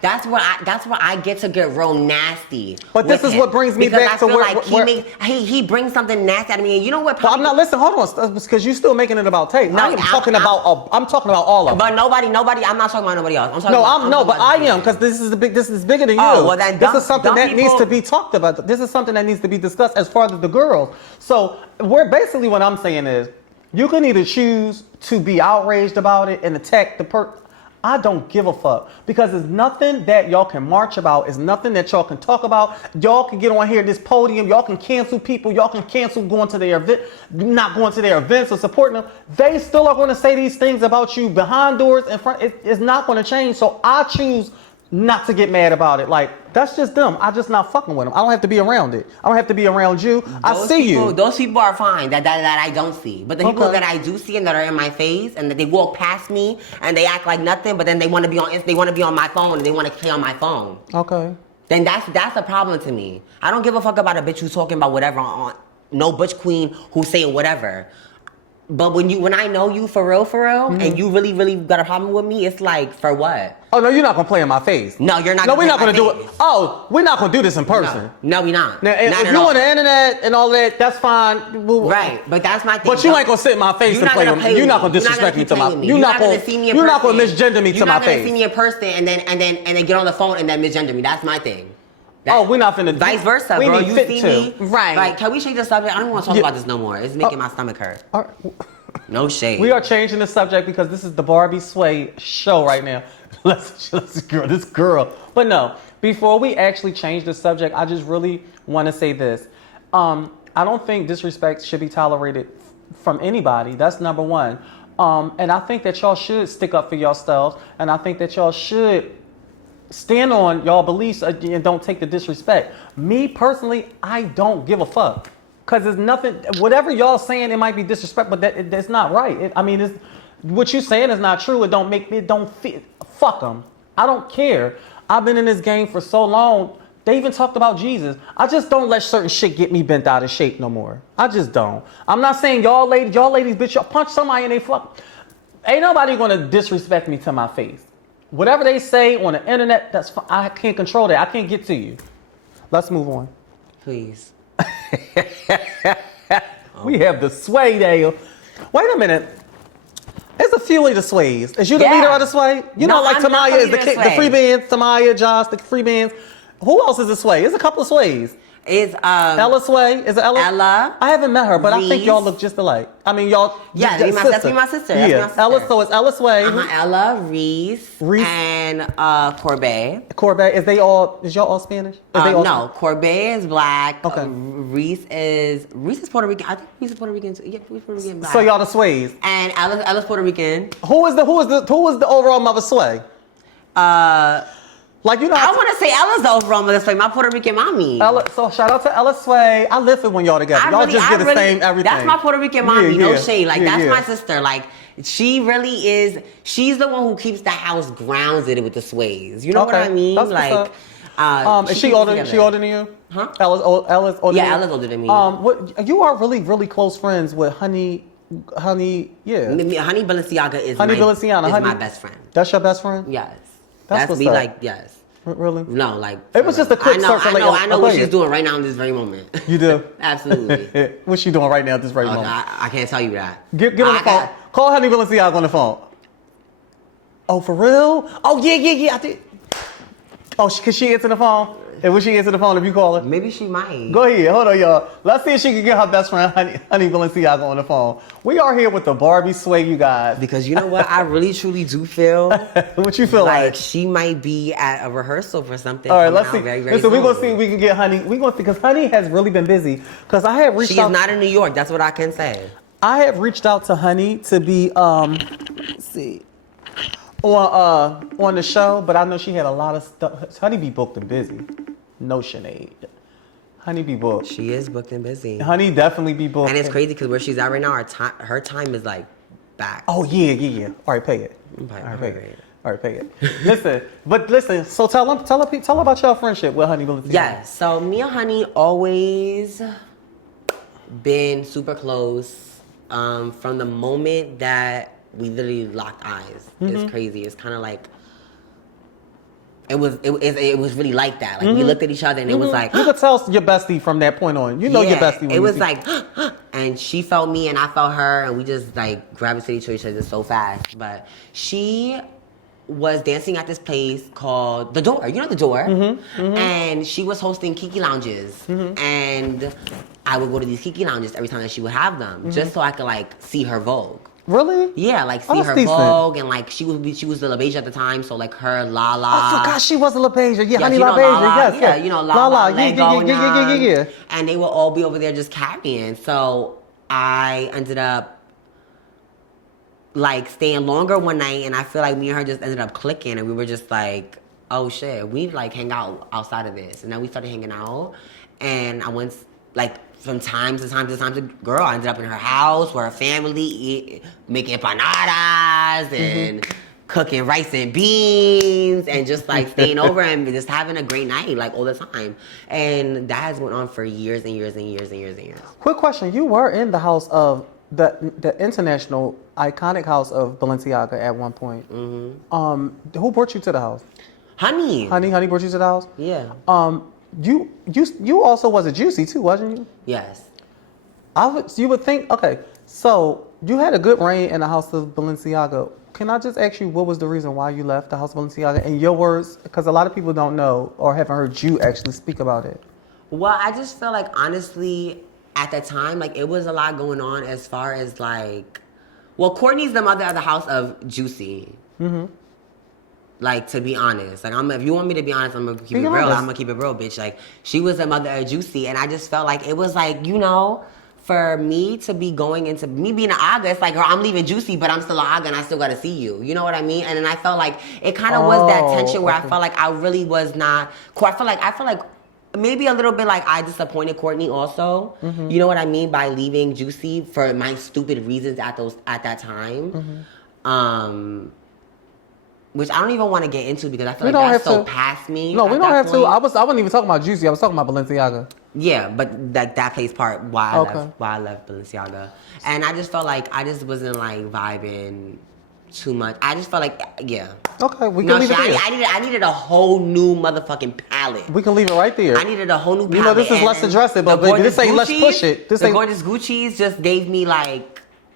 that's where I get to get real nasty. But this is what brings me back to where he brings something nasty out of me, and you know what? Well, I'm not listening. Hold on, because you're still making it about Taye. No, I'm talking about all of them. But nobody. I'm not talking about nobody else. But I am, because this is bigger than you. Oh, well, then this is something that needs to be talked about. This is something that needs to be discussed as far as the girls. So basically what I'm saying is, you can either choose to be outraged about it and attack the person. I don't give a fuck, because there's nothing that y'all can march about. It's nothing that y'all can talk about. Y'all can get on here, this podium. Y'all can cancel people. Y'all can cancel going to their event, not going to their events or supporting them. They still are going to say these things about you behind doors in front. It's not going to change. So I choose not to get mad about it. Like, that's just them. I'm just not fucking with them. I don't have to be around it. I don't have to be around you. I see you. Those people are fine that I don't see. But the people that I do see and that are in my face and that they walk past me and they act like nothing, but then they want to be on my phone and they want to play on my phone. Okay. Then that's a problem to me. I don't give a fuck about a bitch who's talking about whatever on no butch queen who's saying whatever. But when I know you for real, and you really got a problem with me, it's like, for what? Oh, no, you're not going to play in my face. No, you're not. No, we're not going to do it. Oh, we're not going to do this in person. No, we're not. Now, if you on the internet and all that, that's fine. Right, but that's my thing. But you ain't going to sit in my face and play with me. You're not going to disrespect me to my face. You're not going to misgender me to my face. You're not going to see me in person and then get on the phone and then misgender me. That's my thing. We're not finna. Vice versa, bro. You see me, right? Like, can we change the subject? I don't want to talk about this no more. It's making my stomach hurt. No shade. We are changing the subject because this is the Barbie Sway show right now. Let's this girl. But no, before we actually change the subject, I just really want to say this. I don't think disrespect should be tolerated from anybody. That's number one. And I think that y'all should stick up for yourselves, and I think that y'all should stand on y'all beliefs and don't take the disrespect. Me personally, I don't give a fuck. Because there's nothing, whatever y'all saying, it might be disrespect, but that's not right. What you saying is not true. It don't fit. Fuck them. I don't care. I've been in this game for so long. They even talked about Jesus. I just don't let certain shit get me bent out of shape no more. I just don't. I'm not saying y'all ladies, bitch, y'all punch somebody and they fuck. Ain't nobody gonna disrespect me to my face. Whatever they say on the internet, that's fine. I can't control that. I can't get to you. Let's move on. Please. We have the Sway Dale. Wait a minute. There's a few of the Sways. Is you the leader of the Sway? You know, like Tamaya is the free bands. Tamaya, Josh, the free bands. Who else is a Sway? There's a couple of Sways. Is Ella Sway? Is it Ella? Ella. I haven't met her, but I think y'all look just alike. I mean, y'all. Yeah, that's my sister. Yeah, Ella. So it's Ella Sway. Ella, Reese, and Corbet. Corbet. Is y'all all Spanish? No, Corbet is black. Okay. Reese is Puerto Rican. I think Reese is Puerto Rican too. Yeah, Reese Puerto Rican. Black. So y'all the Sways. And Ella's Puerto Rican. Who was the overall mother Sway? Like, you know, I want to say Ella's the overall mother Sway, my Puerto Rican mommy. So shout out to Ella Sway. I live it when y'all together. Y'all just get the same everything. That's my Puerto Rican mommy, no shade. Like, that's my sister. Like, she really is. She's the one who keeps the house grounded with the Sways. You know what I mean? That's like, is she older than you? Huh? Ella's older than you? Yeah, Ella's older than me. You are really, really close friends with Honey, yeah. Honey Balenciaga is my best friend. That's your best friend? Yes. That's me, like, yes. Really? No, like. It was just a quick circle. I know what she's doing right now in this very moment. You do? Absolutely. What's she doing right now at this very moment? I can't tell you that. Get on the phone. Call Honey Balenciaga on the phone. Oh, for real? Oh, yeah, I did. Oh, can she answer the phone? And will she answer the phone if you call her? Maybe she might. Go ahead. Hold on, y'all. Let's see if she can get her best friend, Honey Balenciaga, on the phone. We are here with the Barbie Sway, you guys. Because you know what? I really, truly do feel... What you feel like? She might be at a rehearsal for something. All right, let's see. Very, very Listen, we're going to see if we can get Honey. We're going to see, because Honey has really been busy. Because I have reached out... She is not in New York. That's what I can say. I have reached out to Honey to be, let's see... on the show, but I know she had a lot of stuff. Honey be booked and busy. No Sinead. Honey be booked. She is booked and busy. Honey definitely be booked. And it's crazy because where she's at right now, her time is like back. Oh yeah. All right, pay it. All right, pay it. Listen. So tell her about your friendship with Honey Balenciaga. Yes. So me and Honey always been super close from the moment that we literally locked eyes. It's crazy. It's kind of like it was really like that. Like we looked at each other and it was like you could tell your bestie from that point on. You know your bestie. When it was like, and she felt me and I felt her, and we just like gravitated to each other so fast. But she was dancing at this place called The Door. You know The Door? And she was hosting Kiki Lounges. And I would go to these Kiki Lounges every time that she would have them, just so I could like see her Vogue. Really? Yeah, like see her decent. Vogue, and like she was the LaBeija at the time, so like her Lala. I forgot she was a LaBeija. Yeah, Honey you know Balenciaga. Lala, Yes, yeah, you know Lala, yeah. And they will all be over there just carrying. So I ended up like staying longer one night, and I feel like me and her just ended up clicking, and we were just like, oh shit, we like hang out outside of this, and then we started hanging out, and I went like. From time to time, girl, I ended up in her house where her family making empanadas and cooking rice and beans and just like staying over and just having a great night like all the time. And that has went on for years and years and years and years and years. Quick question: you were in the house of the international iconic house of Balenciaga at one point. Who brought you to the house? Honey brought you to the house. Yeah. You also was a Juicy too, wasn't you? Yes. You would think, okay, so you had a good reign in the house of Balenciaga. Can I just ask you what was the reason why you left the house of Balenciaga in your words? Because a lot of people don't know or haven't heard you actually speak about it. Well, I just feel like honestly, at that time, like it was a lot going on as far as like, well, Courtney's the mother of the house of Juicy. Like, to be honest. Like, if you want me to be honest, I'm going to keep it real. I'm going to keep it real, bitch. Like, she was the mother of Juicy, and I just felt like it was like, you know, for me to be going into, me being an Aga, it's like, girl, I'm leaving Juicy, but I'm still an Aga, and I still got to see you. You know what I mean? And then I felt like it kind of was that tension where I felt like I really was not, I feel like maybe a little bit like I disappointed Courtney also. You know what I mean? By leaving Juicy for my stupid reasons at that time. Which I don't even want to get into because I feel like that's so past me. No, we don't have to. I wasn't even talking about Juicy. I was talking about Balenciaga. Yeah, but that plays part why I left Balenciaga. And I just felt like I just wasn't like vibing too much. I just felt like, yeah. Okay, we can leave it there. I needed a whole new motherfucking palette. We can leave it right there. I needed a whole new palette. You know, this is Let's Address It, but baby, this ain't Let's Push It. The Gorgeous Gucci's just gave me like...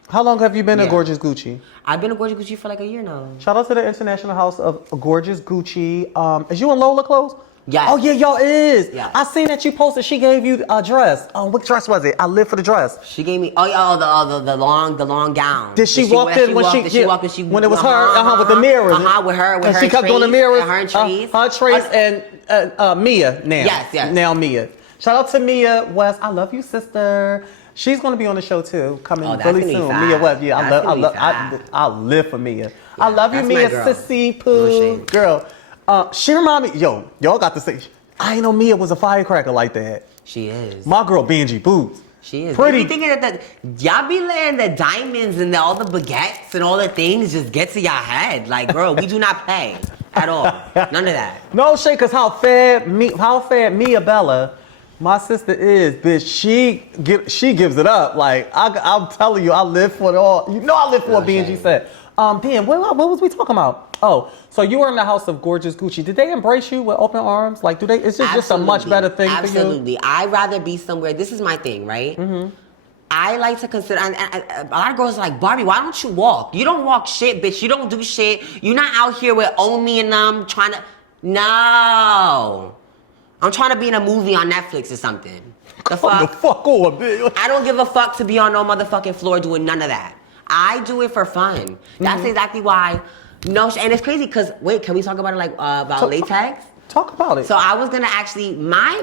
How long have you been a Gorgeous Gucci? I've been a Gorgeous Gucci for like a year now. Shout out to the International House of Gorgeous Gucci. Is you in Lola clothes? Yes. Oh yeah, y'all is. Yes. I seen that you posted. She gave you a dress. What dress was it? I live for the dress. She gave me the long gown. Did she walk in when when it was her with the mirrors? With her and she kept doing the mirrors. Her and Trace. Her Trace and Mia now. Yes. Now Mia. Shout out to Mia West. I love you, sister. She's gonna be on the show too, coming really soon. Mia Webb, yeah, I live for Mia. Yeah, I love you, Mia, sissy poo girl. She remind me, y'all got to say, I ain't know Mia was a firecracker like that. She is. My girl, Benji Boots. She is. Pretty. You be thinking that y'all be letting the diamonds and all the baguettes and all the things just get to y'all head. Like, girl, we do not play at all. None of that. No shade, cause how fat Mia Bella. My sister is, bitch. She gives it up. Like I'm telling you, I live for it all. You know, I live for what B&G said. Damn, what was we talking about? Oh, so you were in the house of Gorgeous Gucci. Did they embrace you with open arms? Like, do they? Is it just a much better thing for you? Absolutely. I'd rather be somewhere. This is my thing, right? I like to consider, and a lot of girls are like, Barbie, why don't you walk? You don't walk shit, bitch. You don't do shit. You're not out here with Omi and them trying to. No. I'm trying to be in a movie on Netflix or something. The fuck on, bitch. I don't give a fuck to be on no motherfucking floor doing none of that. I do it for fun. That's exactly why. No, and it's crazy because, wait, can we talk about it like, about latex? Talk about it. So I was gonna actually, my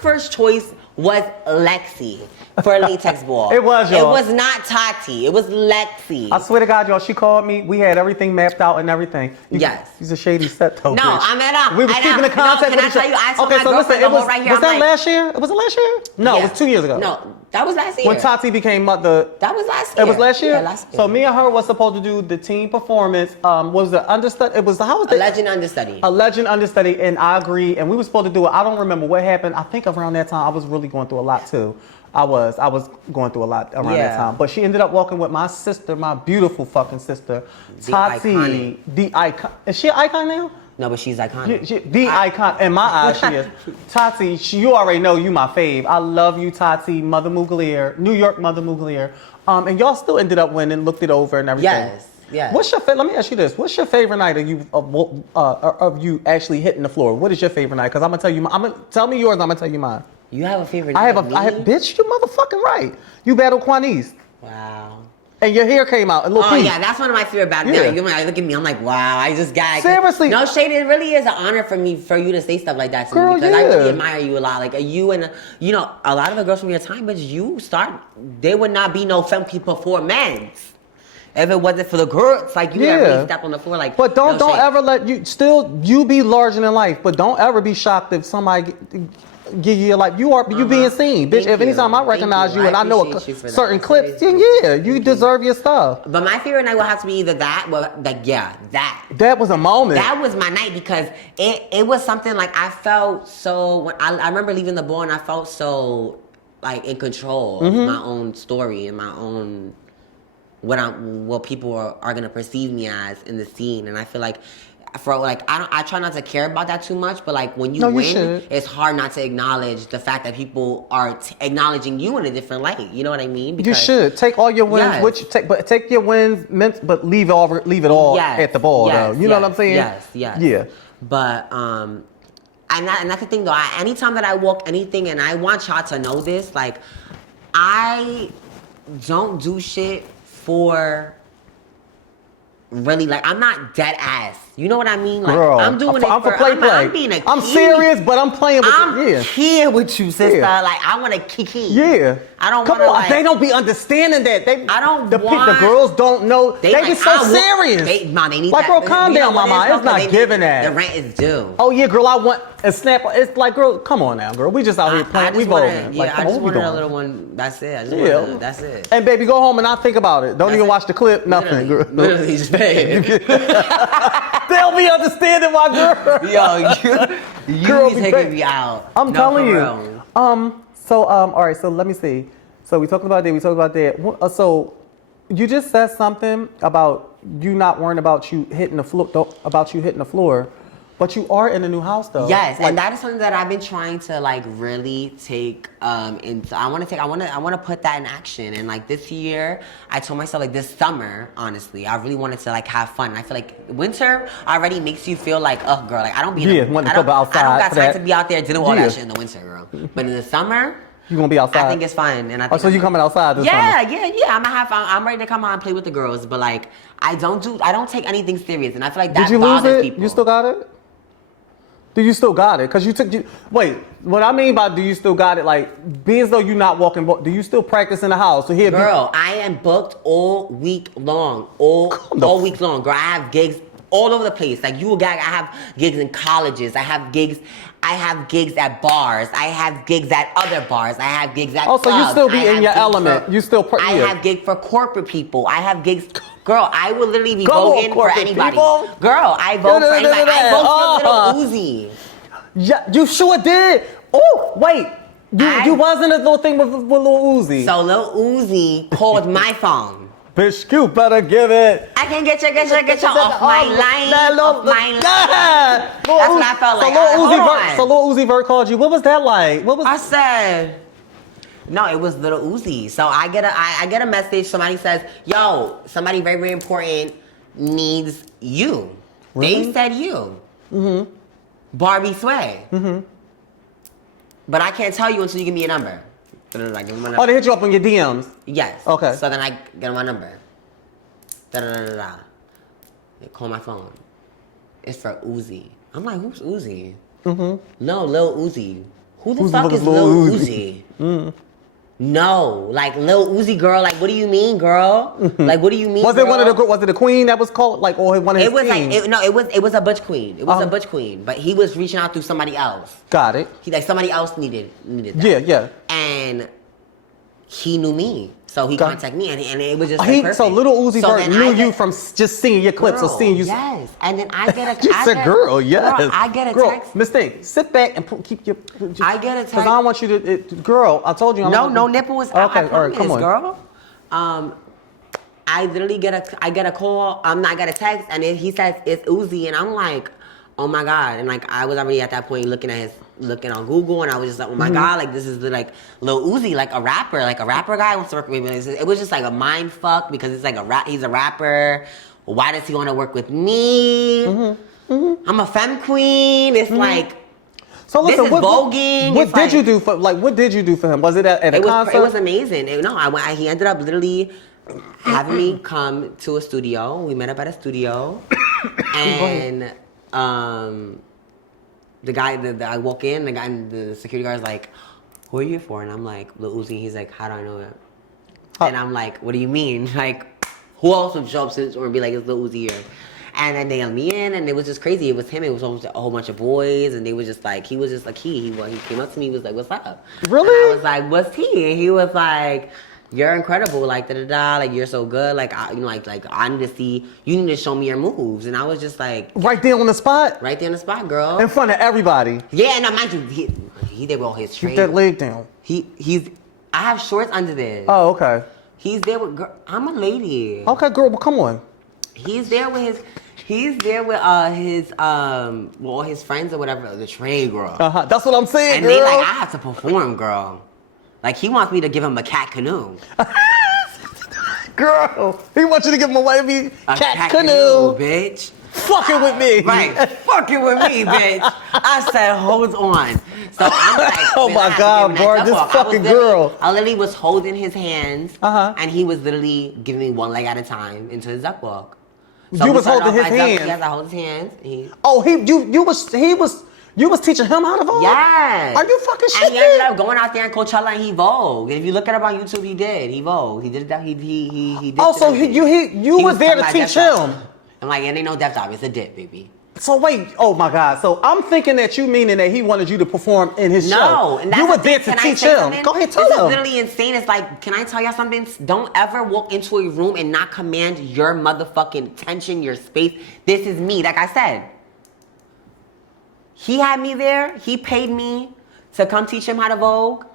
first choice was Lexi for a latex ball. It was, y'all. It was not Tati. It was Lexi. I swear to God, y'all, she called me. We had everything mapped out and everything. Yes. He's a shady set, though. No, bitch. I'm at We were keeping the contact. Can I tell you, I saw my girlfriend right here. Was that last year? Was it last year? No, it was 2 years ago. No, That was last year. When Tati became the... That was last year. It was last year? Yeah, last year. So me and her was supposed to do the team performance. Was the understudy... It was the... How was A it? legend understudy. A legend understudy, and I agree. And we were supposed to do it. I don't remember what happened. I think around that time, I was really going through a lot, too. I was going through a lot around that time. But she ended up walking with my sister, my beautiful fucking sister, Tati. Iconic. The icon. Is she an icon now? No, but she's iconic. The icon. In my eyes, she is. Tati, you already know you my fave. I love you, Tati, Mother Mugler, New York Mother Mugler. And y'all still ended up winning, looked it over and everything. Yes. Yeah. What's your let me ask you this. What's your favorite night of you actually hitting the floor? What is your favorite night? Because I'm gonna tell you tell me yours, I'm gonna tell you mine. You have a favorite I night? have bitch, you motherfucking right. You battled Quanice. Wow. And your hair came out. Oh, yeah, that's one of my favorite battles. Yeah. You look at me, I'm like, wow, I just got it. Seriously. No shade, it really is an honor for you to say stuff like that to Girl, me. Because I yeah. really admire you a lot. Like, you and, a lot of the girls from your time, but there would not be no funky performance if it wasn't for the girls. Like, you never really step on the floor. Like, but don't ever let you be larger than life, but don't ever be shocked if somebody give you your life. You being seen, bitch. If anytime I recognize you and I know certain clips, then yeah, you deserve your stuff. But my favorite night will have to be either that, that. That was a moment. That was my night because it was something like I felt so. I remember leaving the ball and I felt so like in control of my own story and my own what people are gonna perceive me as in the scene, and I feel like. I try not to care about that too much, but like when you win, it's hard not to acknowledge the fact that people are acknowledging you in a different light. You know what I mean? Because you should take all your wins, take your wins, but leave it all at the ball, though. You know what I'm saying? Yes. Yeah. But and that's the thing though. Anytime that I walk anything, and I want y'all to know this, like I don't do shit for. Really, like, I'm not dead ass. You know what I mean? Like, girl, I'm doing I'm for play. I'm being a kid. I'm serious, but I'm playing with you. I'm here with you, sister. Yeah. Like, I want to kiki. Yeah. I don't want to, like... They don't be understanding that. The girls don't know. They like, be so serious. They need like, that. girl, calm down, mama. It's not giving that. The rent is due. Oh, yeah, girl, I want a snap. It's like, girl, come on now, girl. We just out here playing. We voting. Yeah, I just wanted a little one. That's it. That's it. And, baby, go home and not think about it. Don't even watch the clip. Nothing, girl. Literally just pay it. They'll be understanding, my girl. Yo, you be taking me out. I'm telling you. All right, so let me see. So we talked about that. So you just said something about you not worrying about you hitting the floor, but you are in a new house though. Yes, and that is something that I've been trying to like really take into. I want to put that in action. And like this year, I told myself like this summer, honestly, I really wanted to like have fun. And I feel like winter already makes you feel like, oh girl, like I don't got time to be out there doing all that shit in the winter, girl. But in the summer. You gonna be outside? I think it's fun, and I think so you coming outside this summer? Yeah. I'm ready to come out and play with the girls, but like I don't take anything serious, and I feel like that bothers people. Did you lose it? People. You still got it? Do you still got it? Cause wait, what I mean by do you still got it? Like be as though you're not walking. Do you still practice in the house? So girl, I am booked all week long, all week long. Girl, I have gigs all over the place. Like I have gigs in colleges. I have gigs at bars. I have gigs at other bars. I have gigs at clubs. So you still be in your element. I have gigs for corporate people. I have gigs. Girl, I will literally be voguing for anybody. People. Girl, I vote for anybody. I vote for Lil Uzi. Yeah, you sure did. Oh, wait. You wasn't a little thing with Lil Uzi. So Lil Uzi called my phone. Bitch, you better give it. I can get you off my line. That's what I felt like. So Lil Uzi Vert called you. What was that like? I said, no, it was Lil Uzi. So I get a message. Somebody says, yo, somebody very, very important needs you. Really? They said you. Mm-hmm. BARBIE SWAE. Mm-hmm. But I can't tell you until you give me a number. Oh, they hit you up on your DMs? Yes. Okay. So then I get my number. They call my phone. It's for Uzi. I'm like, who's Uzi? Mm-hmm. No, Lil Uzi. Who the fuck is Lil Uzi? Mm-hmm. No, like Lil Uzi, girl. Like, what do you mean, girl? Like, what do you mean? Was it Was it a queen that was called like, or one of his queens? It was a butch queen. It was a butch queen, but he was reaching out through somebody else. Got it. Somebody else needed that. Yeah. And he knew me. So he contacted me, and it was just like perfect. So Lil Uzi Vert knew you from just seeing your clips or seeing you. Yes, and then I get a. You said girl, yes. Girl, I get a text. Miss Thing, sit back and keep your. I get a text. Because I don't want you to. Girl, I told you. No nipples. Okay, I promise, all right, come on. Girl. I literally get a call. I get a text, and he says it's Uzi, and I'm like, oh my god, and like I was already at that point looking on Google, and I was just like, oh my god, like this is like Lil Uzi, like a rapper guy wants to work with me. It was just like a mind fuck because it's like he's a rapper. Why does he want to work with me? I'm a femme queen. It's like. So listen, this is voguing. What did you do for what did you do for him? Was it at a concert? It was amazing. He ended up literally having me come to a studio. We met up at a studio, and the guy, I walk in, the security guard's like, "Who are you for?" And I'm like, "Lil Uzi." He's like, "How do I know that?" And I'm like, "What do you mean? Like, who else would show up or be like, it's Lil Uzi here?" And then they let me in, and it was just crazy. It was him. It was almost a whole bunch of boys, and they were just like, he was just like he came up to me, he was like, "What's up?" Really? And I was like, "What's he?" And he was like, "You're incredible, like like you're so good, like I need to see, you need to show me your moves." And I was just like, right there on the spot, girl, in front of everybody. Yeah, and mind you, he did all his training. Keep that leg down. I have shorts under this. Oh, okay. He's there with girl. I'm a lady. Okay, girl, well, come on. He's there with his all his friends or whatever, the trade girl. That's what I'm saying, and girl. they like, I have to perform, girl. Like he wants me to give him a cat canoe. Girl, he wants you to give him a cat canoe, bitch. Fucking with me. Right, fucking with me, bitch. I said, hold on. So I'm like, oh my God, bro, this fucking girl. I literally was holding his hands, and he was literally giving me one leg at a time into his duck walk. So you was holding his hands. Yes, I hold his hands. You was teaching him how to vogue? Yes. Are you fucking shit? And he ended up going out there in Coachella and he vogue. And if you look it up on YouTube, he did. He vogue. He did that. He did. Oh, so you was there to teach him. I'm like, and ain't no depth job. It's a dip, baby. So wait, oh my God. So I'm thinking that you meaning that he wanted you to perform in his show. No, and that's you were there to teach him. Something? Go ahead, tell him. This is literally insane. It's like, can I tell y'all something? Don't ever walk into a room and not command your motherfucking attention, your space. This is me. Like I said, he had me there. He paid me to come teach him how to vogue.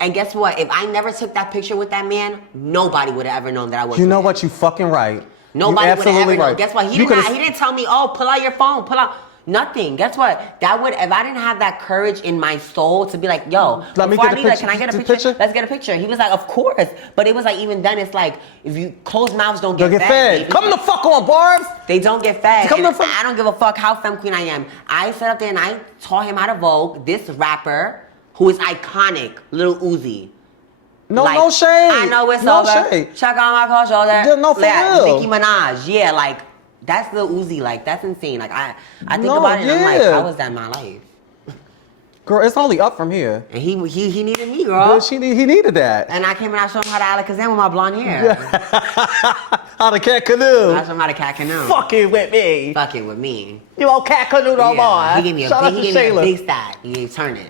And guess what? If I never took that picture with that man, nobody would have ever known that I was. You know what? You fucking right. Nobody would have ever known. Guess what? He didn't tell me, oh, pull out your phone, pull out. Nothing. Guess what? If I didn't have that courage in my soul to be like, yo, before I leave, can I get a picture? Let's get a picture. He was like, of course. But it was like, even then, it's like, if you closed mouths don't get fed. Come the fuck on, Barbs. They don't get fed. I don't give a fuck how femme queen I am. I sat up there and I taught him how to vogue this rapper who is iconic, Lil Uzi. No shade. I know it's over. Shade. Check out my cold shoulder. No, for real. Nicki Minaj. Yeah, like, that's Lil Uzi. Like, that's insane. Like, I think about it and I'm like, how was that in my life? Girl, it's only up from here. And he needed me, girl. He needed that. And I came and I showed him how to Alakazam with my blonde hair. How to cat canoe. I showed him how to cat canoe. Fucking with me. Fucking with me. You won't cat canoe no more. He gave me a big stack. He gave turn it.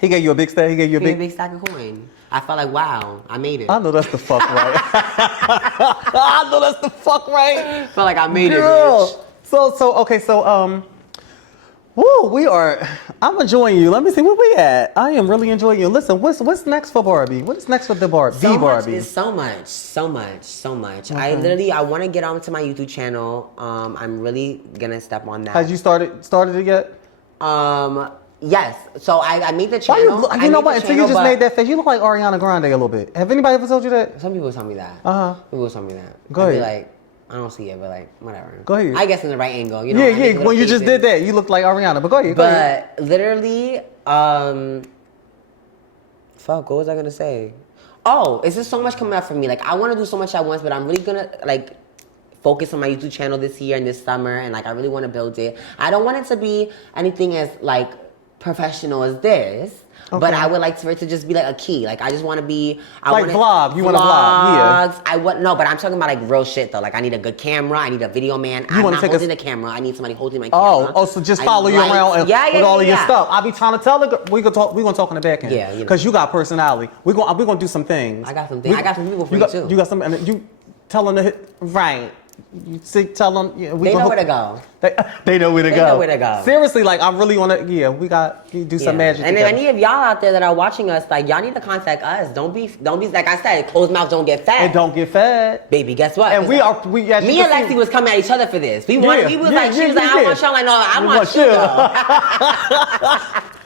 He gave you a big stack? He gave you a big stack of coin. I felt like, wow, I made it. I know that's the fuck right. I know that's the fuck right. Felt like I made it, bitch. I'm enjoying you. Let me see where we at. I am really enjoying you. Listen, what's next for Barbie? What is next for the Barbie? So much. Okay. I want to get onto my YouTube channel. I'm really gonna step on that. Has you started it yet? Yes. So I made the channel. You know what? Until you just made that face, you look like Ariana Grande a little bit. Have anybody ever told you that? Some people tell me that. People tell me that. Go ahead. Be like, I don't see it, but like, whatever. Go ahead. I guess in the right angle, you know. Yeah. When you just did that, you looked like Ariana. But go ahead. But literally, fuck. What was I gonna say? Oh, it's just so much coming up for me. Like, I want to do so much at once, but I'm really gonna like focus on my YouTube channel this year and this summer, and like I really want to build it. I don't want it to be anything as like professional as this. But I would like for it to just be like a key. Like I just want to be vlog. You want to vlog? Yeah. I want no, but I'm talking about like real shit though. Like I need a good camera. I need a video man. I'm not holding the camera. I need somebody holding my camera. Oh, so just follow you around with all of your stuff. I be trying to tell the we gonna talk in the back end. Yeah, because you got personality. We gonna do some things. I got some things. I got some people for you too. You got some, and you tell them to hit right. You see, tell them. Yeah, they know where to go. They know where to go. They know where to go. Seriously, like I really want to. Yeah, we got to do some magic. And if any of y'all out there that are watching us, like y'all need to contact us. Don't be like I said, closed mouth don't get fed. It don't get fed, baby. Guess what? And me and Lexi was coming at each other for this. We was like, she was like, I want y'all. Like, no, I want you.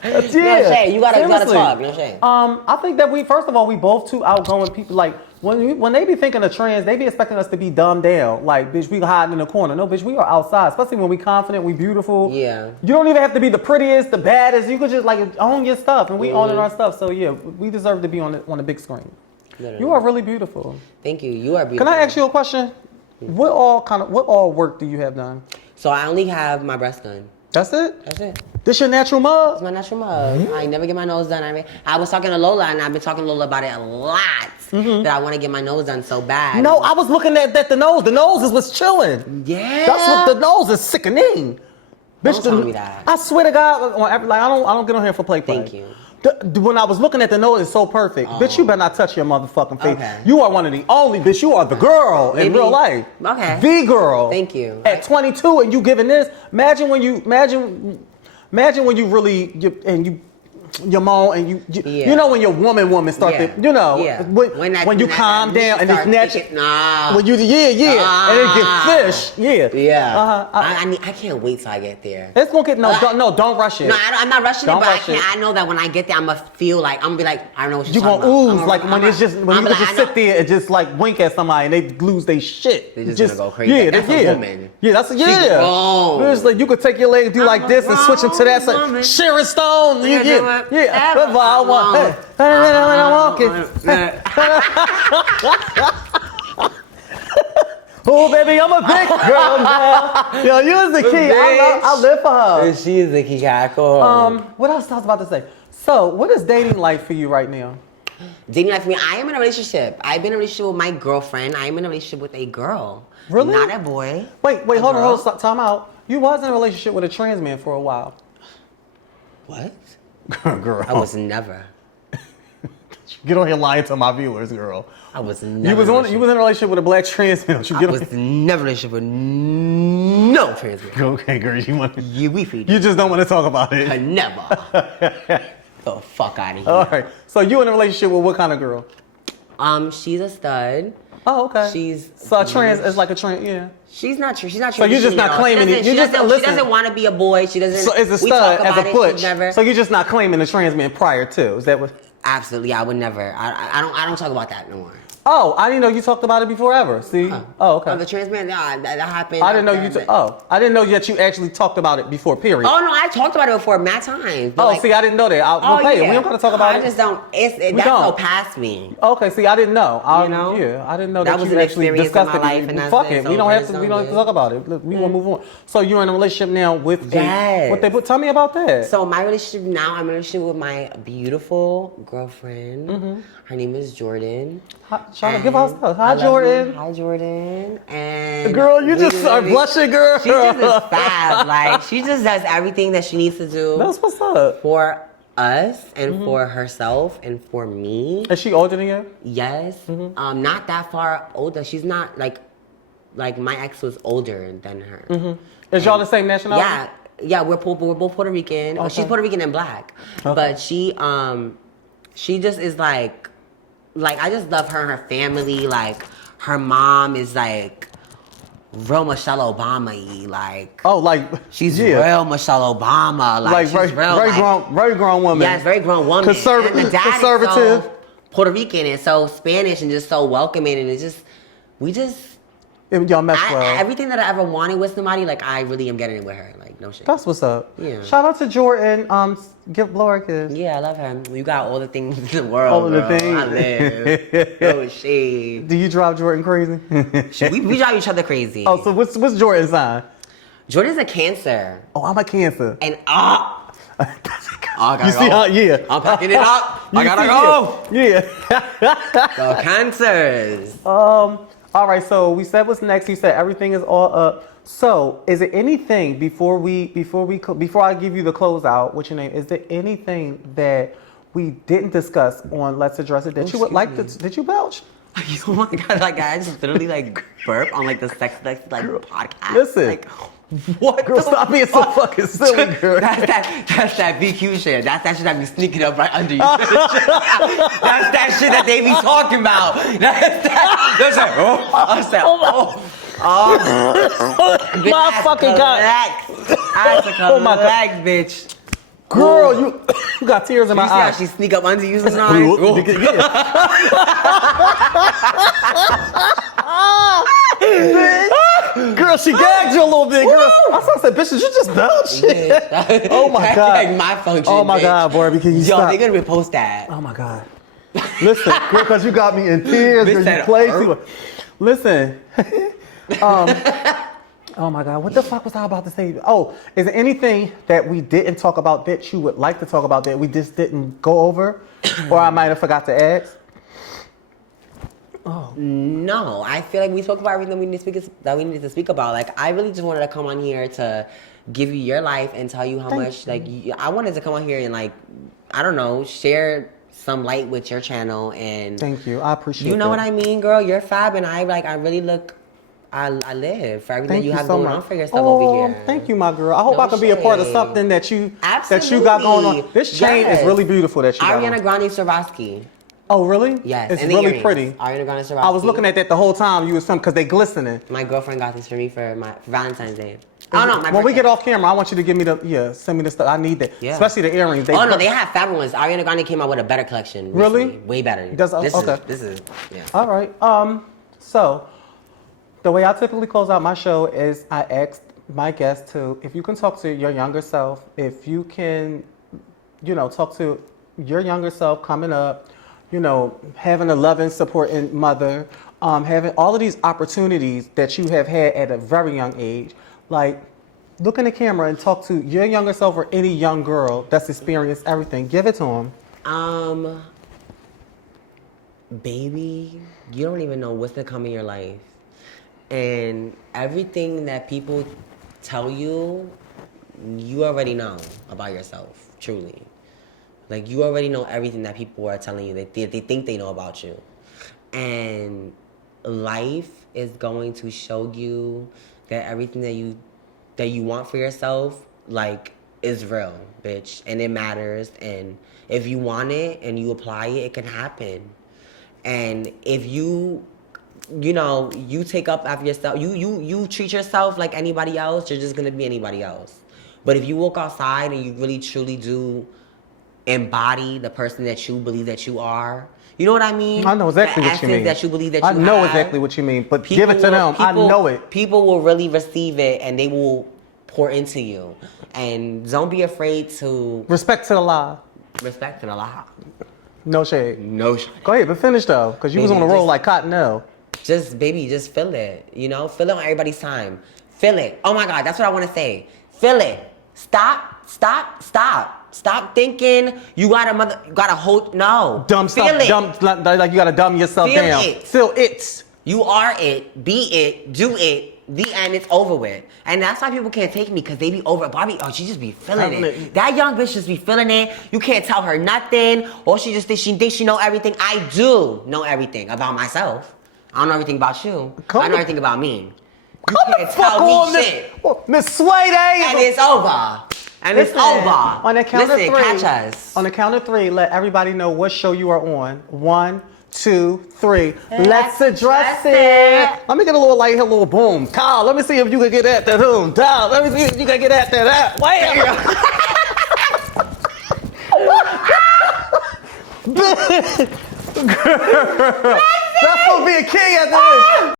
No shade. You gotta talk. No shade. I think that we both too outgoing people. Like when they be thinking of trends, they be expecting us to be dumbed down. Like, bitch, we hiding in the corner. No, bitch, we are outside. Especially when we confident, we beautiful. Yeah. You don't even have to be the prettiest, the baddest. You could just like own your stuff, and we owning our stuff. So yeah, we deserve to be on the big screen. Literally. You are really beautiful. Thank you. You are beautiful. Can I ask you a question? What all work do you have done? So I only have my breast done. That's it? That's it. This your natural mug? It's my natural mug. I never get my nose done. I was talking to Lola, and I've been talking to Lola about it a lot. That I want to get my nose done so bad. No, I was looking at the nose. The nose is what's chilling. Yeah. That's what the nose is sickening. Don't tell me that. I swear to God, I don't get on here for play. Thank you. When I was looking at the nose, it's so perfect. Bitch, you better not touch your motherfucking face. Okay. You are one of the only, bitch. You are the girl in real life. Okay. The girl. Thank you. At 22 and you giving this. Imagine when you really your mom and you know when your woman start to when you calm down and it's natural when you and it gets fish I can't wait till I get there. It's gonna get don't rush it. No, I'm not rushing it, but I know that when I get there I'm gonna feel like I'm gonna be like I don't know what you're talking about. You're gonna ooze like when you can just sit there and just like wink at somebody and they lose their shit. They just gonna go crazy. Yeah, that's a woman. Yeah, that's it's like you could take your leg and do like this and switch them to that. Like Sharon Stone. Yeah. I want. Oh, baby, I'm a big girl now. Yo, you was the key. I live for her. She is the key. Cool. What else I was about to say? So, what is dating life for you right now? Dating life for me, I am in a relationship. I've been in a relationship with my girlfriend. I am in a relationship with a girl. Really? Not a boy. Wait, hold on, time out. You was in a relationship with a trans man for a while. What? Girl. I was never. Get on here lying to my viewers, girl. I was never. You was in a relationship with a black trans man. I was never in a relationship with no trans man. Okay, girl. You just don't want to talk about it. I never. The fuck out of here. All right. So you in a relationship with what kind of girl? She's a stud. Oh, okay. She's a trans. It's like a trans. Yeah. She's not true. She's not true. So you're just not claiming it. She doesn't want to be a boy. She doesn't. So it's a stud as a butch. So you're just not claiming the trans man prior to. Is that what? Absolutely, I would never. I don't talk about that no more. Oh, I didn't know you talked about it before ever. See? Oh, okay. The trans man, that happened. I didn't know you. I didn't know that you actually talked about it before. Period. Oh no, I talked about it before mad times. See, I didn't know that. We don't gotta talk about it. I just don't. That's so past me. Okay, see, I didn't know. You know? Yeah, I didn't know that you actually discussed it. Fuck it. We don't have to talk about it. We want to move on. So you're in a relationship now with tell me about that. So my relationship now, I'm in a relationship with my beautiful girlfriend. Her name is Jordan. Give us stuff. Hi, Jordan. Hi, Jordan. And girl, you just are blushing, girl. She just is fab. Like she just does everything that she needs to do. That's what's up. For us and for herself and for me. Is she older than you? Yes. Not that far older. She's not like my ex was older than her. Is y'all the same nationality? Yeah. We're both Puerto Rican. Okay. She's Puerto Rican and black, but she just is like I just love her and her family. Like her mom is like real Michelle Obama-y. Like she's real Michelle Obama. Like she's very grown woman. Yes, very grown woman. And the dad conservative. Is so Puerto Rican and so Spanish and just so welcoming and y'all mess well. Everything that I ever wanted with somebody, like I really am getting it with her. Like no shit. That's what's up. Yeah. Shout out to Jordan. Give Laura a kiss. Yeah, I love her. You got all the things in the world. All the things. I live. No shade. Do you drive Jordan crazy? we drive each other crazy. Oh, so what's Jordan's sign? Jordan's a Cancer. Oh, I'm a Cancer. And I gotta You see go. how? Yeah. I'm packing it up. I You gotta see, go. Yeah. The cancers. All right. So we said what's next. You said everything is all up. So is there anything before I give you the closeout? What's your name? Is there anything that we didn't discuss on Let's Address It that you would like to? Did you belch? Oh my god! Like I just literally like burp on like the sex like podcast. Listen. Like, what? Girl, stop being so fucking silly, girl. That's that VQ shit. That's that shit that be sneaking up right under you. That's that shit that they be talking about. That's like, oh, I said, bitch, My fucking God. I had to collect, Oh my God. bitch. Girl, you got tears in my You see how eyes. she sneak up under you sometimes? Girl, she gagged you a little bit, girl. I said, bitch, did you just belch? Oh my That's God. like my function. Oh my bitch. God, Barbie, can you Yo, stop? they gonna repost that. Oh my God. Listen, girl, because you got me in tears, Bitch girl, said, you played too much. Listen. Oh my God, what the fuck was I about to say? Oh, is there anything that we didn't talk about that you would like to talk about that we just didn't go over? Or I might have forgot to ask? Oh. No, I feel like we spoke about everything we need to speak about. Like, I really just wanted to come on here to give you your life and tell you how much, like, I wanted to come on here and, like, I don't know, share some light with your channel. And Thank you, I appreciate it. you know what I mean, girl? You're fab, and I really I live for everything you have going on for yourself over here. Thank you, my girl. I hope No I can be a part of shade. something that you Absolutely. got going on. This chain Yes. is really beautiful that you got Ariana on. Grande Swarovski. Oh, really? Yes, It's and the really earrings. pretty. Ariana Grande Swarovski. I was looking at that the whole time. You was something because they glistening. My girlfriend got this for me for Valentine's Day. Oh no, my When we birthday. get off camera, I want you to give me send me the stuff. I need that. Yeah. Especially the earrings. Oh no, they have fab ones. Ariana Grande came out with a better collection. Really? Recently. Way better. Okay. This is yeah. All right. So the way I typically close out my show is I asked my guests if you can talk to your younger self, if you can, talk to your younger self coming up, having a loving, supporting mother, having all of these opportunities that you have had at a very young age. Like, look in the camera and talk to your younger self or any young girl that's experienced everything. Give it to them. Baby, you don't even know what's to come in your life. And everything that people tell you, you already know about yourself, truly. Like, you already know everything that people are telling you. They think they know about you. And life is going to show you that everything that you want for yourself, like, is real, bitch. And it matters. And if you want it and you apply it, it can happen. And if you take up after yourself, you treat yourself like anybody else, you're just gonna be anybody else. But if you walk outside and you really truly do embody the person that you believe that you are, you know what I mean? I know exactly the what you mean. that you believe that you I know have, exactly what you mean, but give it to them. I know it. People will really receive it and they will pour into you. And don't be afraid to Respect to the lie. respect it a lot. No shade. No shit. Go ahead, but finish though, because you was on Baby, a roll just- like Cottonelle. Just feel it. Feel it on everybody's time. Feel it. Oh my God, that's what I want to say. Feel it. Stop thinking you gotta hold. No. Dumb Feel stuff. it. Dumb, like you gotta dumb yourself Feel down. it. Feel it. You are it. Be it. Do it. The end. It's over with. And that's why people can't take me, because they be over. Barbie, she just be feeling it. That young bitch just be feeling it. You can't tell her nothing. Or she just thinks she know everything. I do know everything about myself. I don't know everything about you. I know everything about me. You can't tell me shit. Miss Sway Day. And it's over. And it's over. On the count of three. Catch us. On the count of three, let everybody know what show you are on. 1, 2, 3. Let's address it. Let me get a little light here, a little boom. Kyle, let me see if you can get at that boom. Kyle, let me see if you can get at that. Girl, that's gonna be a king at the end.